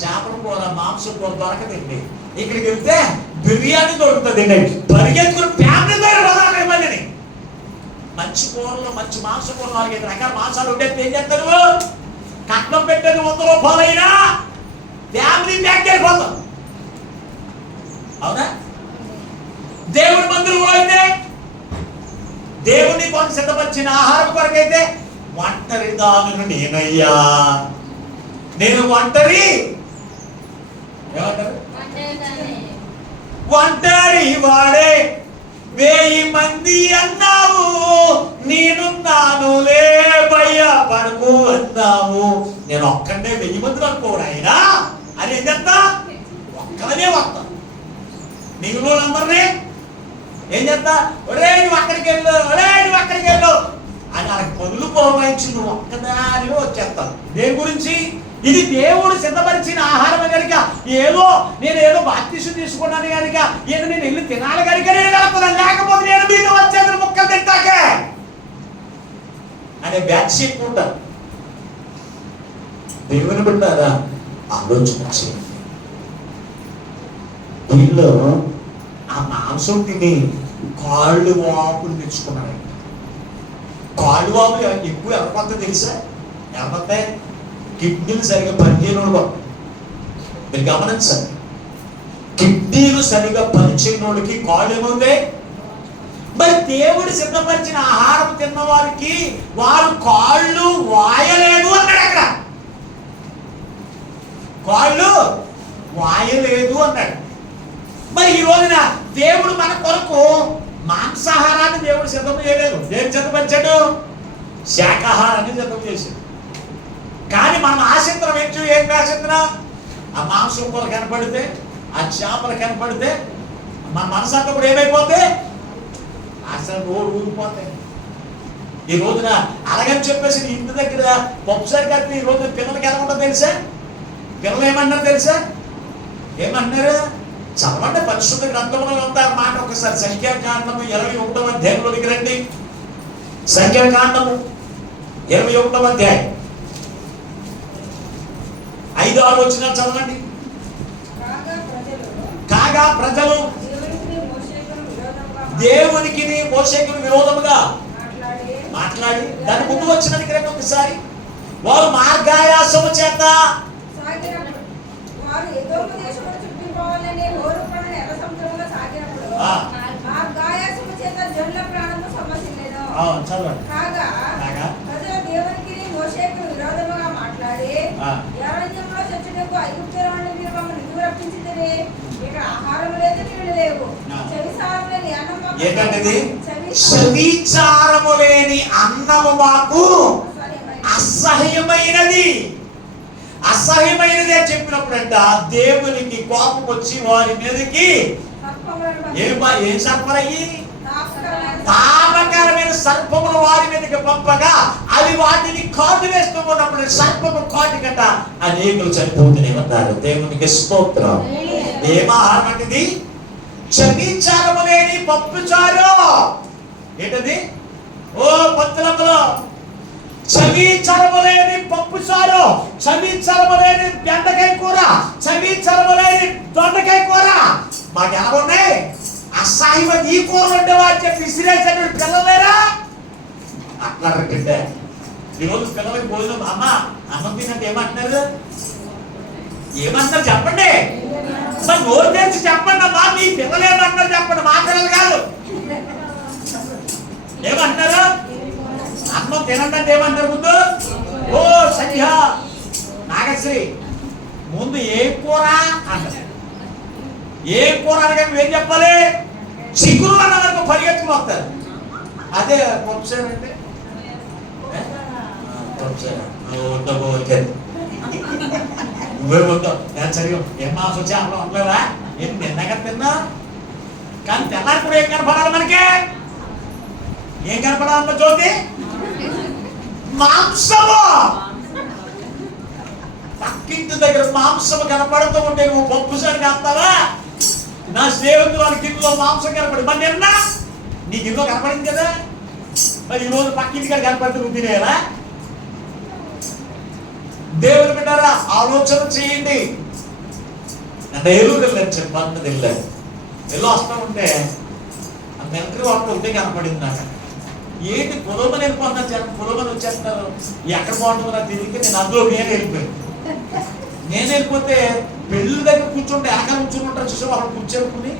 చేపల కూర, మాంసం కూర దొరకదండి. ఇక్కడికి వెళ్తే బిర్యానీ దొరుకుతుందండి. పరిగెత్తుకుని ఫ్యామిలీ దగ్గర మళ్ళీ మంచి కూరలో, మంచి మాంసం కూర 4-5 రకాల మాంసాలు ఉండేది ఏం చేస్తారు? కట్నం పెట్టేది 100 రూపాయలైనా ఫ్యామిలీ బ్యాగ్ వెళ్ళిపోతాం. అవునా? దేవుడి మందిరంలో అయితే దేవుని కొరకు సిద్ధపరిచిన ఆహారం కొరకైతే ఒంటరి దానులు నేనయ్యా, నేను ఒంటరి, ఏమంటారు? ఒంటరి వాడే 1000 మంది అన్నావు, నేనున్నాను లే భయపడకు అన్నావు. నేను ఒక్కడే 1000 మందిని అనుకోడు ఆయన అని ఏం చేస్తా? ఒక్కనే వస్తా. మిగిలిన వాళ్ళందరినీ ఏం చేస్తా? ఒరే నువ్వు అక్కడికి వెళ్ళు, ఒరే నువ్వు అక్కడికి వెళ్ళు అని వాళ్ళకి పనులు పోవాయించి నువ్వు ఒక్కదానిలో వచ్చేస్తావు. దేని గురించి? ఇది దేవుడు సిద్ధపరిచిన ఆహారం కనుక, నేను బాప్తిసం తీసుకున్నాను కనుక, నేను వెళ్ళి తినాలి కనుక నేను వెళ్తున్నాను, లేకపోతే నేను మీతో వచ్చేది ముక్కలు తింటాకే అనే బ్యాచ్ ఎక్కువ ఉంటారు. దేవుని బిడ్డారా, ఆలోచన చేయండి. వీళ్ళు ఆ మాంసం తిని కాళ్ళు వాపులు తెచ్చుకున్నాడు. కాళ్ళు వాపులు ఎక్కువ ఎవరికొత్త తెలుసా? ఎవరికొత్త? కిడ్నీలు సరిగా పనిచేయనోడు. మీరు గమనించండి, కిడ్నీలు సరిగా పనిచేయని వాళ్ళకి కాళ్ళు ఏమవుతాయి? మరి దేవుడు సిద్ధపరిచిన ఆహారం తిన్న వారికి వారు కాళ్ళు వాయలేదు అన్నాడు. అక్కడ కాళ్ళు వాయలేదు అన్నాడు. మరి ఈ రోజున దేవుడు మన కొరకు మాంసాహారాన్ని దేవుడు సిద్ధం చేయలేదు. దేవుడు సిద్ధపరిచాడు, శాకాహారాన్ని సిద్ధం చేశాడు. కానీ మనం ఆశించడం ఏం ఆశించడం? ఆ మాంసం కూర కనపడితే, ఆ చేపలు కనపడితే మన మనసంతా కూడా ఏమైపోతే అసలు నోరు ఊరిపోతాయి. ఈ రోజున అలాగని చెప్పేసి ఇంటి దగ్గర పప్పుసారి కట్టి ఈ రోజున పిల్లలకి ఎలా ఉంటుందో తెలుసా? పిల్లలు ఏమన్నారు తెలుసా? ఏమన్నారు? చదవండి పరిశుద్ధ గ్రంథంలో ఉంటారు మాట. ఒకసారి సంఖ్యాకాండము 21వ అధ్యాయంలోకి రండి. సంఖ్యాకాండము 21వ అధ్యాయం 5-6 వచనాలు చదవండి. కాగా ప్రజలు దేవునికి మోషేకు విరోధముగా మాట్లాడి, దాని ముందు వచ్చినది రండి ఒకసారి. వారు మార్గాయాసము చేత ఏంటంటే చవిచారము లేని అన్నము మాకు అసహ్యమైనది. అసహ్యమైనదే చెప్పినప్పుడంట దేవునికి కోపం వచ్చి వారి మీదకి ఏం సర్పరయ్యి తాపకరమైన సర్పములు వారి మీదకి పంపగా అవి వాటిని కాటు వేస్తూ ఉన్నప్పుడు సర్పము కాటు గట అనేకులు చనిపోతూనే ఉన్నారు. దేవునికి స్తోత్రం. ఏం ఆహారం అంటది? చవిచారము లేని పప్పుచారు. ఏంటది? ఓ పత్తులమ్మలో చవిచారము లేని పప్పుచారు, చవిచారము లేని బెండకాయ కూర, చవిచారము లేని దొండకాయ కూర మాకు ఎలా ఉన్నాయి? అసహ్యం. ఈ కూర ఉండేవా అని చెప్పి విసిరేసాడు. పిల్లలేరా అట్లాంటే ఈరోజు పిల్లలకి భోజనం అన్నం తిన్నట్టు ఏమంటున్నారు? ఏమంటారు చెప్పండి. మరి నోరు తెరిచి చెప్పండి అమ్మా, మీ పిల్లలు ఏమంటారు చెప్పండి, మా పిల్లలు కాదు. ఏమంటున్నారు? అన్నం తినండి అంటే ఏమంటారు ముందు? ఓ సంధ్య, నాగశ్రీ ముందు ఏ కూర అంటారు. ఏ కూర అనగా నువ్వేం చెప్పాలి? చిక్కులు అన్నదనుకో పరిగెత్తుకుని వస్తారు. అదే పొప్సారంటే నువ్వే వద్దావు నేను సరిగా ఏం మాసం వచ్చి అప్పుడు ఉండలేదా? ఏం తిన్నాక తిన్నా, కానీ తెల్లారి కూడా ఏం కనపడాలి మనకి? ఏం కనపడాలన్న జ్యోతి? మాంసము. పక్కింటి దగ్గర మాంసం కనపడుతూ ఉంటే నువ్వు పప్పు సారి కాస్తావా? నా స్నేహితులు వాళ్ళ గిన్నెలో మాంసం కనపడి మరి నిన్న నీ గిన్నెలో కనపడింది కదా, మరి ఈరోజు పక్కింటి గారు కనపడితే నువ్వు తినేయాలా? దేవుడు బిడ్డారా, ఆలోచన చేయండి. నన్ను ఏలూరు వెళ్ళాను, చెప్పాను వెళ్ళాను. వెళ్ళి వస్తూ ఉంటే ఆ మిలిటరీ వాటర్ ఉంటే కనపడింది నాకు. ఏంటి పొలమని వెళ్ళిపోతున్నా, జనం పొలమని వచ్చేస్తున్నారు, ఎక్కడ బాగుంటుందో నాకు తెలియక నేను అందులో వెళ్ళిపోయాను. నేను వెళ్ళిపోతే పెళ్ళి దగ్గర కూర్చుంటే వెనకాల కూర్చుని ఉంటారు చూసి వాళ్ళు కూర్చోనుకుని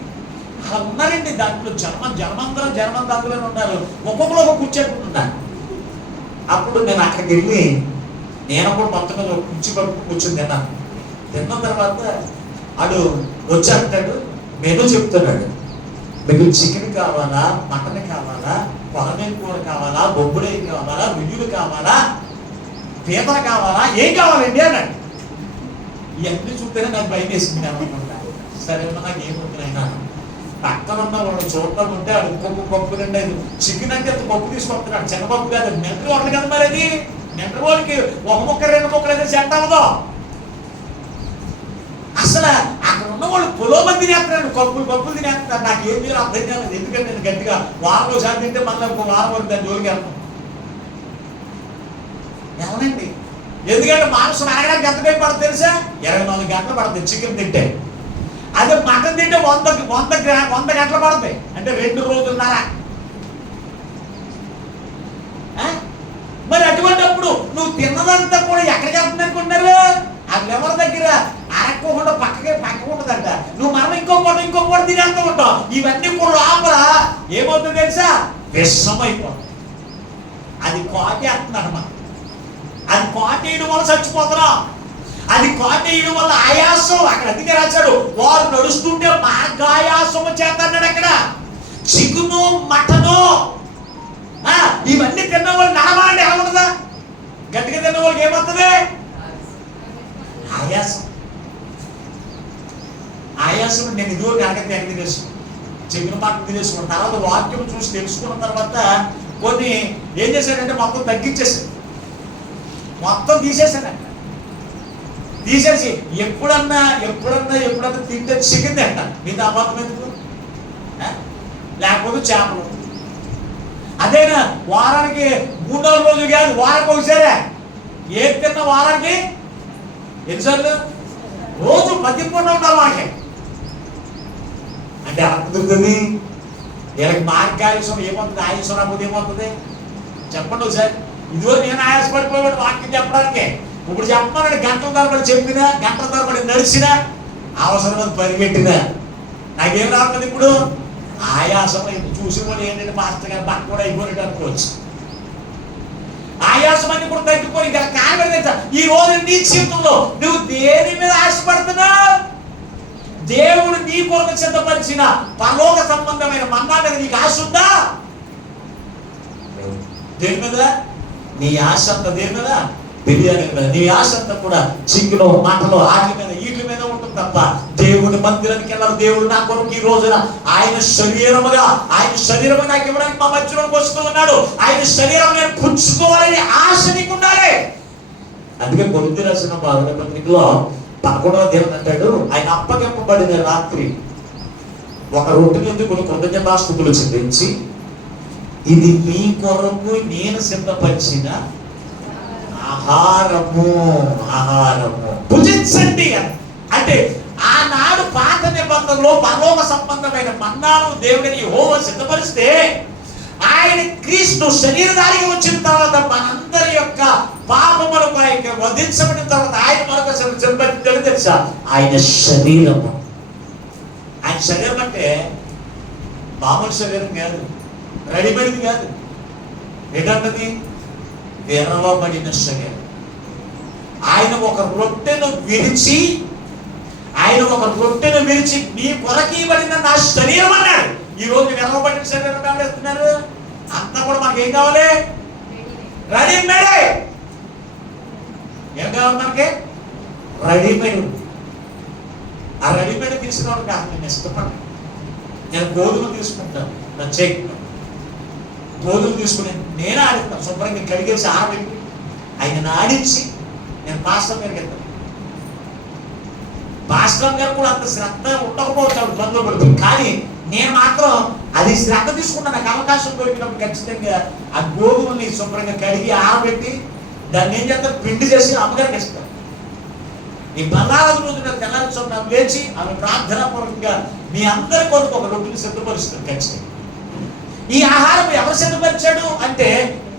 అలా ఉన్నారండి. దాంట్లో జనమందరూ అందులోనే ఉన్నారు. ఒక్కొక్కరు ఒక కూర్చోనుకుంటున్నారు. అప్పుడు నేను అక్కడికి వెళ్ళి నేను కూడా మొత్తం మీద కుర్చీ పట్టుకుని కూర్చొని తిన్న తర్వాత ఆడు వచ్చాడు, మెనూ చెప్తున్నాడు. మీకు చికెన్ కావాలా, మటన్ కావాలా, కొరమేలు కూర కావాలా, బొబ్బులే కావాలా, విడియులు కావాలా, పీతలు కావాలా, ఏం కావాలండి అన్నాడు. ఇవన్నీ చూస్తేనే నాకు భయం వేసింది అనుకుంటా. సరే నాకు ఏమవుతున్నాయినా పక్కన ఉన్న వాళ్ళు చూడటం ఉంటే అది ఇంకొక పప్పు కంటే చికెన్ అంటే అంత పప్పు తీసుకొస్తున్నాడు. చిన్నపప్పు కాదు, మెంటలు వంటలు కదా మరి. అది మెంటలు వాళ్ళకి ఒక ముక్క రెండు ముక్కలు అయితే సెట్ అవ్వదు. అసలు అక్కడ ఉన్న వాళ్ళు పులోమని తినేస్తున్నాడు, పప్పులు తినేస్తున్నారు. నాకు ఏం చేయాలో అర్థం కాలేదు. ఎందుకంటే నేను గట్టిగా వారం ఒకసారి తింటే మళ్ళీ ఒక వారం వరకు దాని జోలికి వెళ్తాను. ఏమనండి, ఎందుకంటే మాంసం అరగడానికి ఎంత టైం పడుతుంది తెలుసా? 24 గంటలు పడుతుంది చికెన్ తింటే. అదే మటన్ తింటే 100 గంటలు పడుతుంది, అంటే 2 రోజులున్నర. మరి అటువంటిప్పుడు నువ్వు తిన్నదంతా కూడా ఎక్కడికి వెళ్తుంది అనుకుంటున్నారు? ఆ లెవర్ దగ్గర అరక్కోకుండా పక్క ఉంటుందంట. నువ్వు మనం ఇంకో పూట తినేస్తూ ఉంటావు. ఇవన్నీ కూడా లోపల ఏమవుతుంది తెలుసా? విషం అయిపోతుంది. అది కోటేస్తుంది అన్నమాట. అది కోటేయడం వల్ల చచ్చిపోతున్నాం. అది కోటేయడం వల్ల ఆయాసం. అక్కడ అందుకే రాశాడు, వారు నడుస్తుంటే మార్గాయాసము చేస్తున్నాడు. అక్కడ చికెను మటను ఇవన్నీ తిన్న వాళ్ళు నడవాలంటే ఎలా ఉంటుందా? గట్టిగా తిన్న వాళ్ళకి ఏమవుతుంది? ఆయాసం. నేను ఇదిగో కనుక తినేసు చికెన్ మటన్ తినేసుకున్న తర్వాత వాక్యం చూసి తెలుసుకున్న తర్వాత కొన్ని ఏం చేశాడంటే మొత్తం తగ్గించేసాడు, మొత్తం తీసేసాడు. తీసేసి ఎప్పుడన్నా తింటే చికెన్ తింటా, మీద అబద్ధం ఎందుకు? లేకపోతే చేపలు. అదేనా వారానికి 3-4 రోజులు కాదు, వారానికి ఒకసారే. ఏది తిన్నా వారానికి ఎన్నిసార్లు? రోజు 10 పూట ఉండాలి మనకి. అంటే అర్థమవుతుంది. వీళ్ళకి మార్గాయుసం ఏమవుతుంది? ఆయుసం రాకపోతే ఏమవుతుంది చెప్పండి ఒకసారి. ఇదిగో నేను ఆయాసపడిపోయాడు వాక్యం చెప్పడానికి. ఇప్పుడు చెప్పమన్నాడు, గంటల తరబడి చెప్పినా, గంటల తరబడి నడిచినా, అవసరమైన పరిగెట్టినా నాకేం రావట్లేదు. ఇప్పుడు ఆయాసం చూసి కూడా ఏంటంటే మాస్టర్ గారు బాగా కూడా అయిపోయినట్టు అనుకోవచ్చు. ఆయాసం అని కూడా తగ్గిపోయి ఇంకా కారణం ఈ రోజు నీ జీవితంలో నువ్వు దేని మీద ఆశపడుతున్నావు? దేవుడు నీ కొరకు సిద్ధపరిచిన పరలోక సంబంధమైన మన్నా మీద నీకు ఆశ ఉందా? దేని మీద నీ ఆశ అంతా? దేని మీద? బిర్యానీ మీద. నీ ఆశ అంతా కూడా చికెను మటను వీటి మీద ఉంటుంది తప్ప దేవుని మందిరానికి వెళ్ళాలి. దేవుడు నా కొరకు ఈ రోజున ఆయన శరీరముగా నాకు ఇవ్వడానికి మా మధ్యలోకి వస్తూ ఉన్నాడు. ఆయన శరీరం నేను పుచ్చుకోవాలని ఆశ నీకు ఉండాలి. అందుకే కొరింథీ రాసిన 10వ పత్రికలో 11వ అధ్యాయం అంటాడు, ఆయన అప్పగింపబడిన రాత్రి ఒక రొట్టె నుండి కొన్ని కృతజ్ఞతాస్తుతులు చెల్లించి, ఇది మీ కొరకు నేను సిద్ధపరిచిన ఆహారము భుజించండి అంటే ఆనాడు పాత నిబంధనలో పరలోక సంబంధమైన మన్నాను దేవుడిని యెహోవా సిద్ధపరిస్తే, ఆయన క్రీస్తు శరీరధారిగా వచ్చిన తర్వాత మనందరి యొక్క పాపములు వధించబడిన తర్వాత ఆయన మరొక సిద్ధపరిచాడు తెలుసా? ఆయన శరీరము. ఆయన శరీరం అంటే మామూలు శరీరం కాదు, రెడీమేడ్ కాదు. ఏంటన్నది? విరవబడిన శరీరం. ఆయన ఒక రొట్టెను విరిచి మీ కొరకీయబడిన నా శరీరం అన్నాడు. ఈ రోజు విరవబడిన శరీరం ఎవరేస్తున్నారు? అంతా కూడా మనకి ఏం కావాలి? రెడీమేడ్. ఏం కావాలి మనకి? రెడీమేడ్. ఆ రెడీమేడ్ తీసుకున్నాడు కాదు, నేను ఇష్టపడ్డాను. నేను గోధుమ తీసుకుంటాను, నా చేయి గోధుమ తీసుకుని నేను ఆడిస్తాను, శుభ్రంగా కడిగేసి ఆడబెట్టి ఆయన ఆడించి నేను పాస్టర్ గారికి వెళ్తాను. పాస్టర్ గారు కూడా అంత శ్రద్ధ ఉండకపోతాడు బంధువు పడుతుంది, కానీ నేను మాత్రం అది శ్రద్ధ తీసుకున్నా. నాకు అవకాశం దొరికినప్పుడు ఖచ్చితంగా ఆ గోధుమల్ని శుభ్రంగా కడిగి ఆరబెట్టి దాన్ని ఏం చేస్తాను, పిండి చేసి అమ్మగారికి ఇస్తాను. ఈ బలాల రోజున తెల్లారుచున్న లేచి ఆమె ప్రార్థనాపూర్వకంగా మీ అందరి కొరకు ఒక రొట్టెని సిద్ధపరుస్తుంది. ఖచ్చితంగా ఈ ఆహారం ఎవరు సిద్ధపరిచాడు అంటే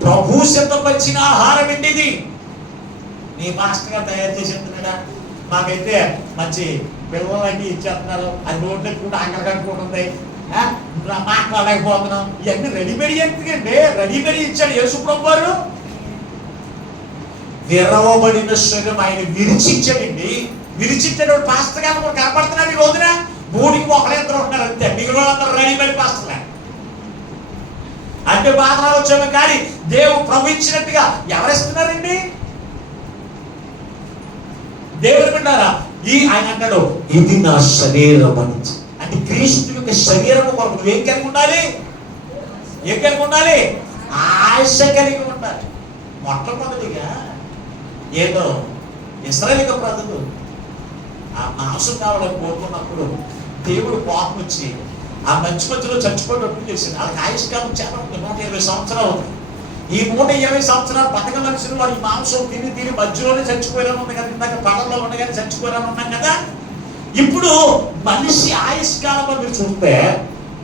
ప్రభు సిద్ధపరిచిన ఆహారం ఏంటి? ఇది నీ మాస్టర్ గారు తయారు చేసి చెప్తున్నాడా? మాకైతే మంచి పిల్లలకి ఇచ్చేస్తున్నారు, అది రోడ్లు కూడా ఆకలి కట్టుకుంటుంది, మాట్లాడలేకపోతున్నాం. ఇవన్నీ రెడీమేడ్ ఎందుకంటే రెడీమేడ్ ఇచ్చాడు యేసు ప్రభు వారు. విరవబడిన శరీరం ఆయన విరిచిచ్చాడండి. విరిచిచ్చాడు. పాస్టర్ గారు కూడా కనపడుతున్నాడు ఈ రోజున. మూడికి ఒకళ్ళిద్దరు ఉంటున్నారు అంతే, మిగిలిన వాళ్ళందరూ రెడీమేడ్ పాస్టర్లే. అంటే బాధలు వచ్చాము, కానీ దేవుడు ప్రవహించినట్టుగా ఎవరిస్తున్నారండి? దేవుడు విన్నారా? ఆయన అంటాడు ఇది నా శరీరం అని. అంటే క్రీస్తు యొక్క శరీరం కొరకు నువ్వేం కలిగి ఉండాలి? ఏం కలిగి ఉండాలి? ఆశ కలిగి ఉండాలి. మొట్టమొదటిగా ఏదో ఇశ్రాయేలు ప్రజలు ఆ మాంసం కావాలని కోరుకున్నప్పుడు దేవుడు కోపం వచ్చి ఆ మధ్యలో చచ్చిపోయేటట్టు చేసింది. వాళ్ళకి ఆయుష్కాలం చాలా ఉంది, 120 సంవత్సరాలు అవుతుంది. ఈ 120 సంవత్సరాలు బతక మనుషులు వాడు ఈ మాంసం తిని మధ్యలోనే చచ్చిపోయారని ఉంది కదా, ఇందాక పడవలో ఉండగానే చచ్చిపోయారని ఉన్నాం కదా. ఇప్పుడు మనిషి ఆయుష్కాలంలో మీరు చూస్తే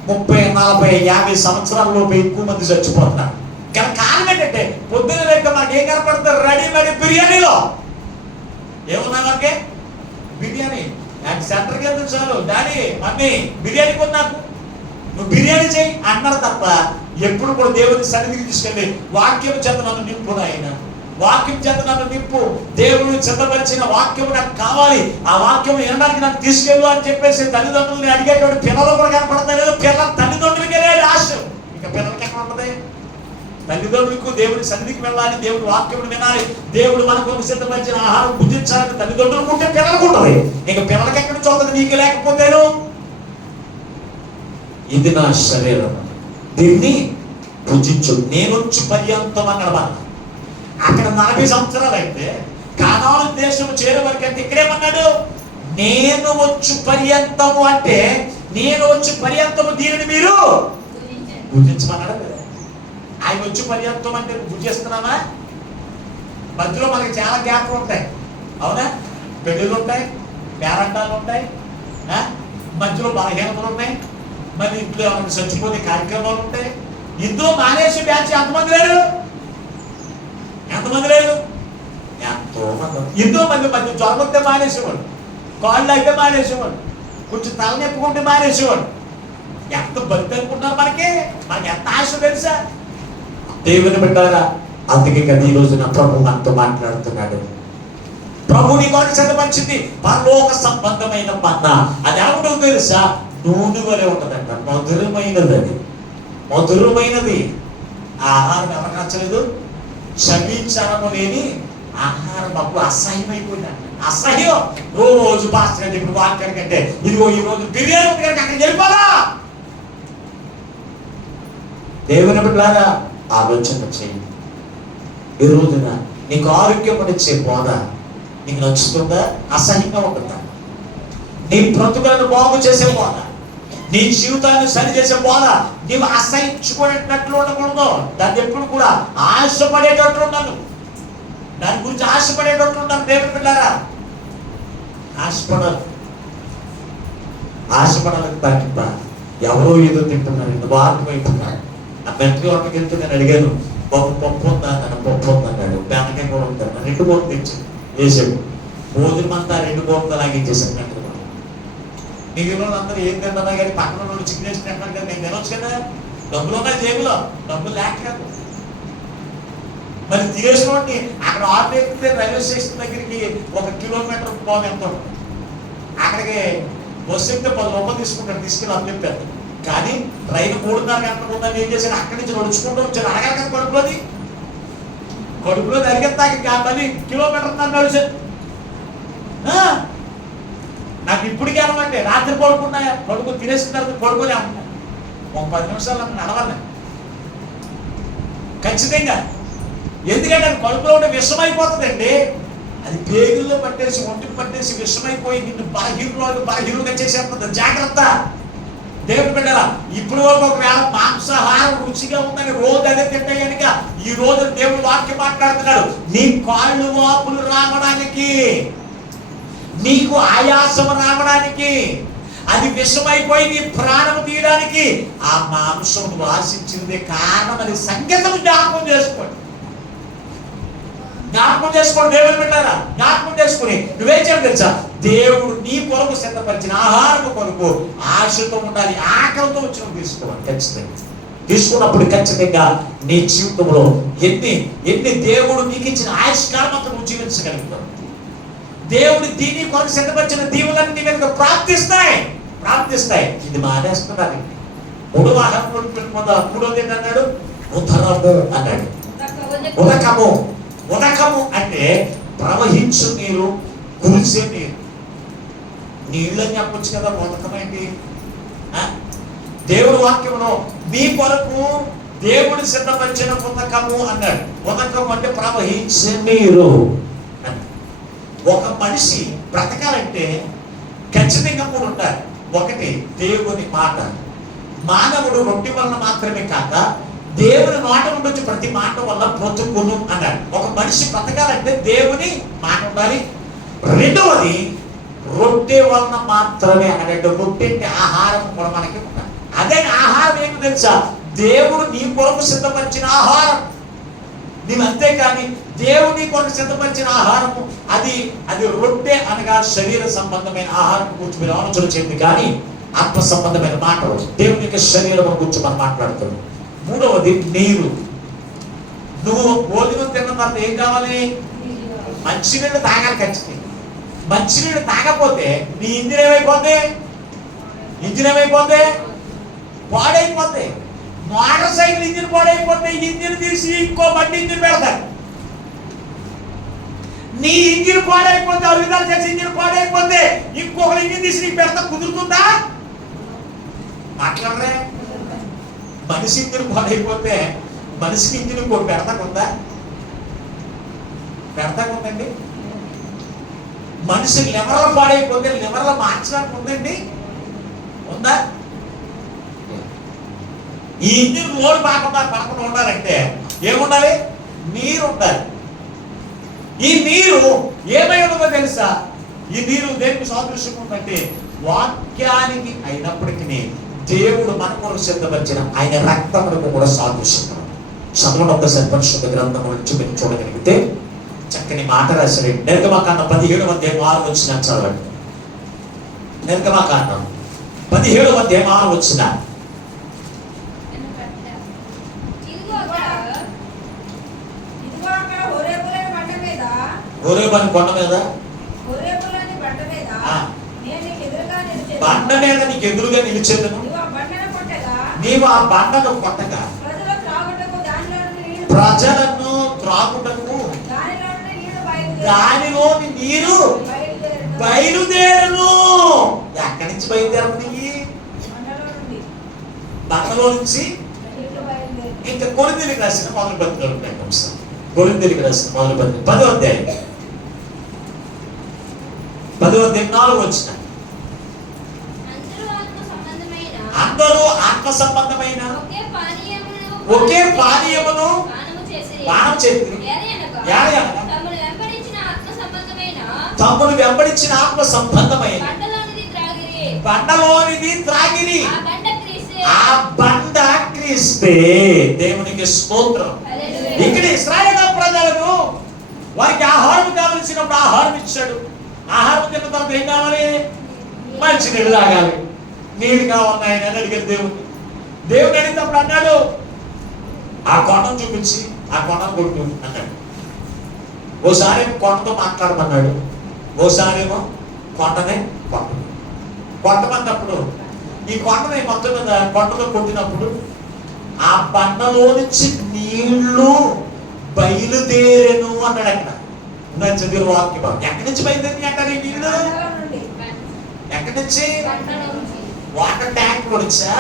30, 40, 50 సంవత్సరాల్లోపు ఎక్కువ మంది చచ్చిపోతున్నారు. కానీ కారణం ఏంటంటే పొద్దున్న లేక మాకు ఏం కనపడతారు? రెడీమేడ్ బిర్యానీలో ఏమున్నా మనకి? బిర్యానీ. నాకు సెంటర్కి వెళ్తుంది చాలు, డాడీ మమ్మీ బిర్యానీ కొను, నాకు నువ్వు బిర్యానీ చేయి అన్నారు తప్ప ఎప్పుడు కూడా దేవుని సన్నిధికి తీసుకెళ్ళి వాక్యం చేత నన్ను నింపు, ఆయన వాక్యం చేత నన్ను నింపు, దేవుడు సిద్ధపరిచిన వాక్యం నాకు కావాలి, ఆ వాక్యం వినడానికి నాకు తీసుకెళ్ళు అని చెప్పేసి తల్లిదండ్రులని అడిగేటువంటి పిల్లలు కూడా కనపడతాయి. లేదు పిల్లల తల్లిదండ్రులకే లేదు ఆశ. ఇంకా పిల్లలకి ఎక్కడ ఉంటుంది? తల్లిదండ్రులకు దేవుని సన్నిధికి వెళ్ళాలి, దేవుడు వాక్యం వినాలి, దేవుడు మనకు సిద్ధపరిచిన ఆహారం భుజించాలని తల్లిదండ్రులకు ఉంటే పిల్లలకు ఉంటుంది. ఇంకా పిల్లలకి ఎక్కడ చూస్తుంది? నీకు లేకపోతేను. ఇది నా శరీరం, దీన్ని భుజించు, నేను వచ్చి పర్యంతం అన్నాడు. అక్కడ 40 సంవత్సరాలు అయితే కానాను దేశం చేరే వరకు అంటే ఇక్కడేమన్నాడు? నేను వచ్చు పర్యంతము అంటే నేను వచ్చి పర్యంతము దీనిని మీరు భుజించమన్నాడు కదా. ఆయన వచ్చి పర్యంతం అంటే భుజిస్తున్నామా? మధ్యలో మనకి చాలా గ్యాప్లు ఉంటాయి, అవునా? పెళ్ళిళ్ళు ఉంటాయి, పేరంటాలు ఉంటాయి, మధ్యలో బలహీనతలు ఉన్నాయి, మరి ఇంట్లో ఏమైనా చచ్చిపోతే కార్యక్రమాలు ఉంటాయి. ఇందులో మానేసి బ్యాచ్ ఎంతమంది లేరు? ఎంతమంది లేరు? ఎంతో మంది జ్వరం వస్తే మానేసేవాడు, కాళ్ళు అయితే మానేసేవాడు, కొంచెం తలనొప్పుకుంటే మానేసేవాడు. ఎంత బతి అనుకుంటున్నారు? మనకి ఎంత ఆశ తెలుసా? దేవుని బిడ్డారా, అందుకే కదా ఈ రోజున ప్రభు మనతో మాట్లాడుతున్నాడు. ప్రభు నీ కొరకు సిద్ధపరిచింది పరలోక సంబంధమైన మన్నా. అది ఏముంటుంది తెలుసా? నూనె వలె ఉంటుందంట, మధురమైనది. అది మధురమైనది. ఆహారం ఎవరికి నచ్చలేదు? క్షమించడము లేని ఆహారం మాకు అసహ్యమైపోయిందంట. అసహ్యం. రోజు పాస్టర్ గారు ఇప్పుడు వాక్యం కంటే ఇదిగో ఈ రోజు బిర్యానీ అక్కడికి వెళ్ళిపోదా? దేవుని బిడ్డలారా, ఆలోచన చేయి. ఈ రోజున నీకు ఆరోగ్యం ఇచ్చే బోధ నీకు నచ్చుతుందా? అసహ్యంగా ఉంటుందా? నీ బ్రతుకులను బాగు చేసే బోధ, నీ జీవితాన్ని సరి చేసే బోధ నీవు అసహించుకునేటట్లు ఉండకూడదు. దాన్ని ఎప్పుడు కూడా ఆశపడేటట్లు ఉండాలి. దాని గురించి ఆశపడేటట్లు ఉండాలి. దేవుని బిడ్డలారా, ఆశపడాలి తప్ప ఎవరో ఏదో తింటున్నారు, ఇంత బాగా అయిపోతున్నారు. ఆ మెంటల్ వంటకి వెళ్తే నేను అడిగాను, పప్పు ఉందా? తన పప్పు ఉందన్నాడు. బెండకాయ కూడా ఉంటాడు. 2 బోట్లు తెచ్చాడు, వేసాడు. భోజనం అంతా 2 బోట్లు లాగించేసాడు. మెంటల్ మిగిలిన అందరూ ఏం తింటున్నా కానీ పక్కన వాళ్ళు చికెన్ వేసి తింటున్నారు కదా, నేను తినొచ్చు కదా. డబ్బులు ఉన్నాయి జేబులో, డబ్బులు లేక కాదు. మరి తినేసినోడిని అక్కడ ఆర్డర్ ఎక్కితే రైల్వే స్టేషన్ దగ్గరికి 1 కిలోమీటర్ పోను ఎంత ఉంటుంది. అక్కడికి బస్సు ఎక్కితే 10 రూపాయలు తీసుకుంటాడు, తీసుకెళ్ళి అప్పచెప్పారు. కానీ రైలు 3:30 గంటలకు ఉందని ఏం చేశాను, అక్కడి నుంచి నడుచుకుంటూ వచ్చాను. అడగాలి కదా కడుపులో జరిగేస్తాక మళ్ళీ కిలోమీటర్ నడిచాను. నాకు ఇప్పటికే అనమంటే రాత్రి పడుకుని తినేసిన తర్వాత పడుకొని అమ్మ 10 నిమిషాలు అన్న నడవాలి ఖచ్చితంగా. ఎందుకంటే అది కడుపులో ఉంటే విషమైపోతుందండి. అది పేగుల్లో పట్టేసి ఒంటికి పట్టేసి విషమైపోయి నిన్ను బలహీనులుగా చేసేస్తుంది. జాగ్రత్త దేవుడు బిడ్డరా. ఇప్పుడు వరకు ఒకవేళ మాంసాహారం రుచిగా ఉందని రోజు అదే తింటే కనుక ఈ రోజు దేవుడు వాక్యం మాట్లాడుతున్నాడు. నీ కాళ్ళు వాపులు రావడానికి, నీకు ఆయాసం రావడానికి, అది విషమైపోయి నీ ప్రాణం తీయడానికి ఆ మాంసం వాసించిందే కారణం. అది సంగతం జ్ఞాపకం చేసుకోండి. దేవుడు పెట్టారా? జ్ఞాపకం చేసుకుని నువ్వేం చేయాలి తెలుసా? దేవుడు నీ కొరకు సిద్ధపరిచిన ఆహారం కొరకు ఆశతో ఉండాలి. ఆకలితో వచ్చిన తీసుకోవాలి. ఖచ్చితంగా తీసుకున్నప్పుడు ఖచ్చితంగా నీ జీవితంలో ఎన్ని దేవుడు నీకు ఇచ్చిన ఆయుష్కాలం అంతా నువ్వు జీవించగలుగుతావు. దేవుడు దీని కొరకు సిద్ధపరిచిన దీవులన్నీ నీ మీద ప్రాప్తిస్తాయి. ఇది మానేస్తున్నాను. 3వ ఆహారం మూడోది ఏంటన్నాడు? ఉదరము అన్నాడు. ఉదకము అంటే ప్రవహించు నీరు, కురిసే నీరు. నీళ్ళని చెప్పొచ్చు కదా, ఉదకం ఏంటి? దేవుడు వాక్యంలో మీ కొరకు దేవుడు సిద్ధపరిచిన ఉదకము అన్నాడు. ఉదకం అంటే ప్రవహించే నీరు. ఒక మనిషి బ్రతకాలంటే ఖచ్చితంగా 3 ఉండాలి. ఒకటి దేవుని మాట. మానవుడు రొట్టె వలన మాత్రమే కాక దేవుని మాట నుండి వచ్చి ప్రతి మాట వల్ల బ్రతుకును అన్నాడు. ఒక మనిషి బ్రతకాలంటే దేవుని మాట ఉండాలి. రెండవది రొట్టె వలన మాత్రమే అన్నాడు. రొట్టె అంటే ఆహారం కూడా మనకి ఉండాలి. అదే ఆహారం ఏంటో తెలుసా? దేవుడు నీ కొరకు సిద్ధపరిచిన ఆహారం. నీవు అంతేకాని దేవుని కొరకు సిద్ధపరిచిన ఆహారము అది రొట్టె అనగా శరీర సంబంధమైన ఆహారం గురించి మీరు ఆలోచన చేయండి. కానీ ఆత్మ సంబంధమైన మాటలు దేవుని యొక్క శరీరం గురించి మనం మాట్లాడుతున్నాం. మూడవది నీరు. నువ్వు భోజనం తిన్న తర్వాత ఏం కావాలి? మంచినీళ్ళు తాగాలి ఖచ్చితంగా. మంచినీళ్ళు తాగకపోతే నీ ఇంజిన్ ఏమైపోతే పాడైపోతే. మోటార్ సైకిల్ ఇంజిన్ పాడైపోతే ఇంజిన్ తీసి ఇంకో బండి ఇంజిన్ పెడతారు. నీ ఇంజిన్ పాడైపోతే, అవిధాలు చేసి ఇంజిన్ పాడైపోతే ఇంకొకరు ఇంజిన్ తీసి నీకు పెడతా కుదురుతుందా? మాట్లాడరే. మనిషి ఇంజిన్ పాడైపోతే మనిషికి ఇంజిన్ ఇంకో పెడతాకుందా? పెడతాకుందండి. మనిషి లివర్లో పాడైపోతే లివర్లో మార్చడానికి ఉందండి? ఉందా? ఈ ఇంజిన్ లోడ్ పడకుండా ఉండాలంటే ఏముండాలి? నీరు ఉండాలి. ఈ నీరు ఏమై ఉన్నదో తెలుసా? ఈ నీరు దేనికి సాదృశ్యం ఉందంటే వాక్యానికి అయినప్పటికీ దేవుడు మన కొరకు సిద్ధపరిచిన ఆయన రక్తములకు కూడా సాదృశ్యం. చదవడం ఒకసారి పరిశుద్ధ గ్రంథం నుంచి మీరు చూడగలిగితే చక్కని మాట రాశారు. నిర్గమకాండం 17వ అధ్యాయం 6వ వచనం చదవండి. నిర్గమకాండం 17వ అధ్యాయం 6వ వచనం. హోరేబు కొండ మీద బండ మీద నీకు ఎదురుగా నిలిచేదను. నీవు ఆ బండను కొట్టగా ప్రజలను త్రాగుటకు దానిలోని నీరు బయలుదేరును. ఎక్కడి నుంచి బయలుదేరుతుంది? బండలో నుంచి. ఇంకా కొరింథీయులకు రాసిన మొదటి పత్రికలు ఉంటాయి. కొరింథీయులకు రాసిన మొదటి పత్రిక 10వ అధ్యాయం 4వ వచనం. అందరూ ఆత్మ సంబంధమైన ఒకే పానీయమును పానం చేసి తమను వెంబడించిన ఆత్మ సంబంధమైన బండలోనిది త్రాగిరి. ఆ బండ క్రీస్తే. దేవునికి స్తోత్రం. ఇక్కడ ఇశ్రాయేలు ప్రజలకు వారికి ఆహారం కావలసినప్పుడు ఆహారం ఇచ్చాడు. ఆహారం తిన్న తర్వాత ఏం కావాలి? మంచి నీళ్ళు తాగాలి. నీళ్ళు కావాలని ఆయన అడిగారు దేవుడిని. దేవుడు అడిగినప్పుడు అన్నాడు, ఆ కొండను చూపించి ఆ కొండను కొట్టు అన్నాడు. ఓసారి కొండతో మాట్లాడమన్నాడు, ఓసారేమో కొండనే కొట్టమన్నప్పుడు ఈ కొండని మొత్తం మీద కొండలో కొట్టినప్పుడు ఆ బండలో నుంచి నీళ్లు బయలుదేరెను అన్నాడు. అక్కడ చదివిన వాక్యం ఎక్కడి నుంచి బయలుదేరి అంటారు ఈ నీళ్లు? ఎక్కడి నుంచి? వాటర్ ట్యాంక్ నుంచా?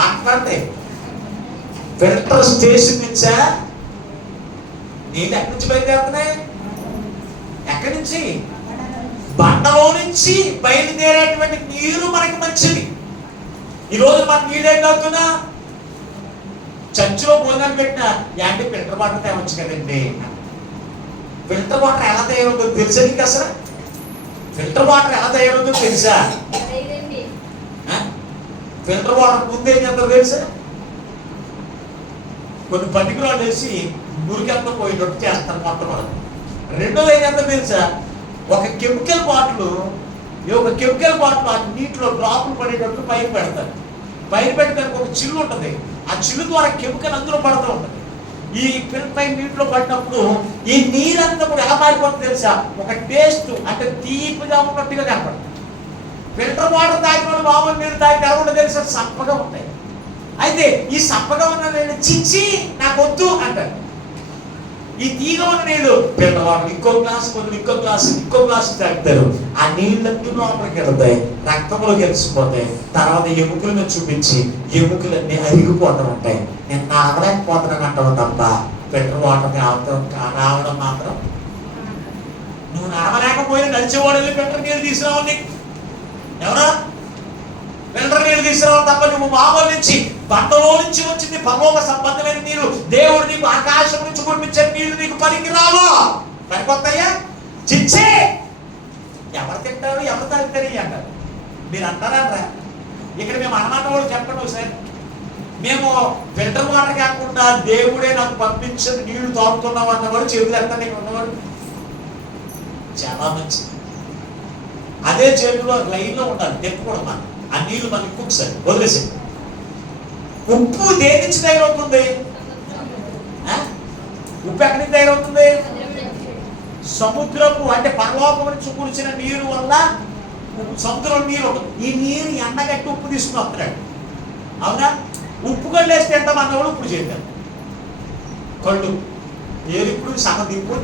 మాట్లాడితే ఫిల్టర్ స్టేషన్ నుంచా? నీళ్ళు ఎక్కడి నుంచి బయలుదేరుతున్నాయి? ఎక్కడి నుంచి? బండలో నుంచి బయలుదేరేటువంటి నీరు మనకి మంచిది. ఈరోజు మన నీళ్ళు ఏం తాగుతున్నా? చర్చిలో భోజనాలు పెట్టినా యాంటీ ఫిల్టర్ వాటర్ తేవచ్చు కదండి. ఫిల్టర్ వాటర్ ఎలా తయారవుతుందో తెలుసా నీకు? అసలు ఫిల్టర్ వాటర్ ఎలా తయారవుతుందో తెలుసా? ఫిల్టర్ వాటర్ ముందు ఏం చేస్తారో తెలుసా? కొన్ని పనికిరాలు వేసి మురికెంత పోయినట్టు చేస్తారు మొట్టమొదటి. రెండోది ఏం చేస్తారో తెలుసా? ఒక కెమికల్ బాటిల్ ఆ నీటిలో డ్రాపులు పడేటట్టు పైన పెడతారు. పైన పెట్టడానికి ఒక చిల్లు ఉంటుంది. ఆ చిల్లు ద్వారా కెమికల్ అందులో పడుతూ ఉంటుంది. ఈ ఫిల్టర్ నీటిలో పడినప్పుడు ఈ నీరంతా కూడా ఎలా మారిపోతుంది తెలుసా? ఒక టేస్ట్ అంటే తీపిగా ఉన్నట్టుగా కనపడుతుంది. ఫిల్టర్ వాటర్ తాగిన వాళ్ళు మామూలు నీళ్ళు తాగితే ఎలా ఉంటుంది తెలుసా? సప్పగా ఉంటాయి. అయితే ఈ సప్పగా ఉన్న నీళ్ళు చిచ్చి నాకు వద్దు అంటారు. ఈ తీగ ఉన్న నీళ్ళు ఫిల్టర్ వాటర్ ఇంకో గ్లాసు తాగుతారు. ఆ నీళ్ళన్నీ లోపలికి వెళ్తాయి, రక్తంలో కలిసిపోతాయి. తర్వాత ఎముకలను చూపించి ఎముకలన్నీ అరిగిపోతూ ఉంటాయి. నేను నడవలేకపోతున్నాను అంటావు తప్ప ఫిల్టర్ వాటర్ రావడం మాత్రం నువ్వు నడవలేకపోయినా నడిచేవాడు ఫిల్టర్ నీళ్ళు తీసుకురావు. నీకు ఎవరా ఫిల్టర్ నీళ్ళు తీసుకురావు తప్ప నువ్వు మామూలు నుంచి బండలో నుంచి వచ్చింది పరలోక సంబంధమైన నీరు. దేవుడు నీకు ఆకాశం నుంచి కురిపించే నీళ్లు నీకు పనికి రావు. పనికొస్తాయా? చిచ్చే ఎవరు తింటారు ఎవరు తాగుతారు అంటారు. మీరు అంటారా? ఇక్కడ మేము అన్నమాట వాళ్ళు చెప్పండి ఒకసారి. మేము ఫిల్టర్ వాటర్ కాకుండా దేవుడే నాకు పంపించిన నీళ్లు తాగుతున్నాం అన్నవాడు చేతులు ఎత్తాను. ఇక్కడ ఉన్నవాడు చాలా మంచిది. అదే చేతిలో లైన్లో ఉండాలి, తెప్పకూడదు. మనం ఆ నీళ్లు మనకి ఇంకొకసారి వదిలేసి. ఉప్పు దేని నుంచి తయారవుతుంది? ఉప్పు ఎక్కడి నుంచి తయారవుతుంది? సముద్రపు అంటే పరలోకం నుంచి కురిసిన నీరు వల్ల సముద్రం నీరు ఉంటుంది. ఈ నీరు ఎండగట్టి ఉప్పు తీసుకుని వస్తున్నాడు. అవునా? ఉప్పు కళ్ళు వేస్తే ఎంత అన్నవాళ్ళు ఇప్పుడు చేద్దాం. కళ్ళు ఏది ఇప్పుడు సగం దింపు.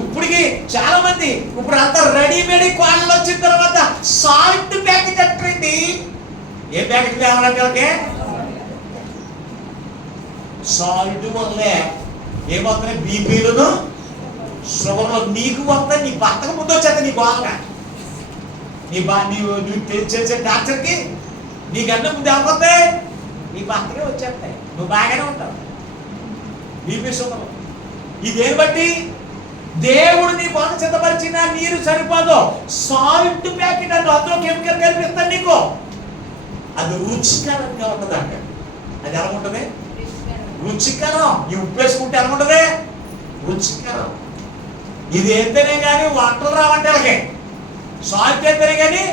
ఇప్పటికి చాలా మంది ఇప్పుడు అంతా రెడీమేడ్ క్వాలిటీలు వచ్చిన తర్వాత సాల్ట్ ప్యాకెట్ ఎట్టండి. ఏ ప్యాకెట్ కావాలంటే సాల్ట్ వల్లే ఏమవుతున్నాయి? బీపీలను షుగర్లో నీకు వస్తాయి. నీ భర్తకు ముందు వచ్చేది నీ బాగా నువ్వు చేసే డాక్టర్కి నీకన్నా ముందు ఏమవుతాయి? నీ భర్తకే వచ్చేస్తాయి. నువ్వు బాగానే ఉంటావు. బీపీ షుగర్ ఇదేని బట్టి దేవుడు నీ కొరకు సిద్ధపరిచిన నీరు సరిపోదు. సాల్ట్ ప్యాకెట్ అంటే అందులో కెమికల్ కనిపిస్తాను నీకు. అది రుచికరంగా ఉంటుంది అంటే అది ఎలా ఉంటుంది? రుచికరం. ఈ ఉప్పు వేసుకుంటే ఎలా ఉంటుంది? రుచికరం. ఇది ఎంతనే కానీ వంటలు రావంటే అలాగే. సాల్ట్ ఎంతనే కానీ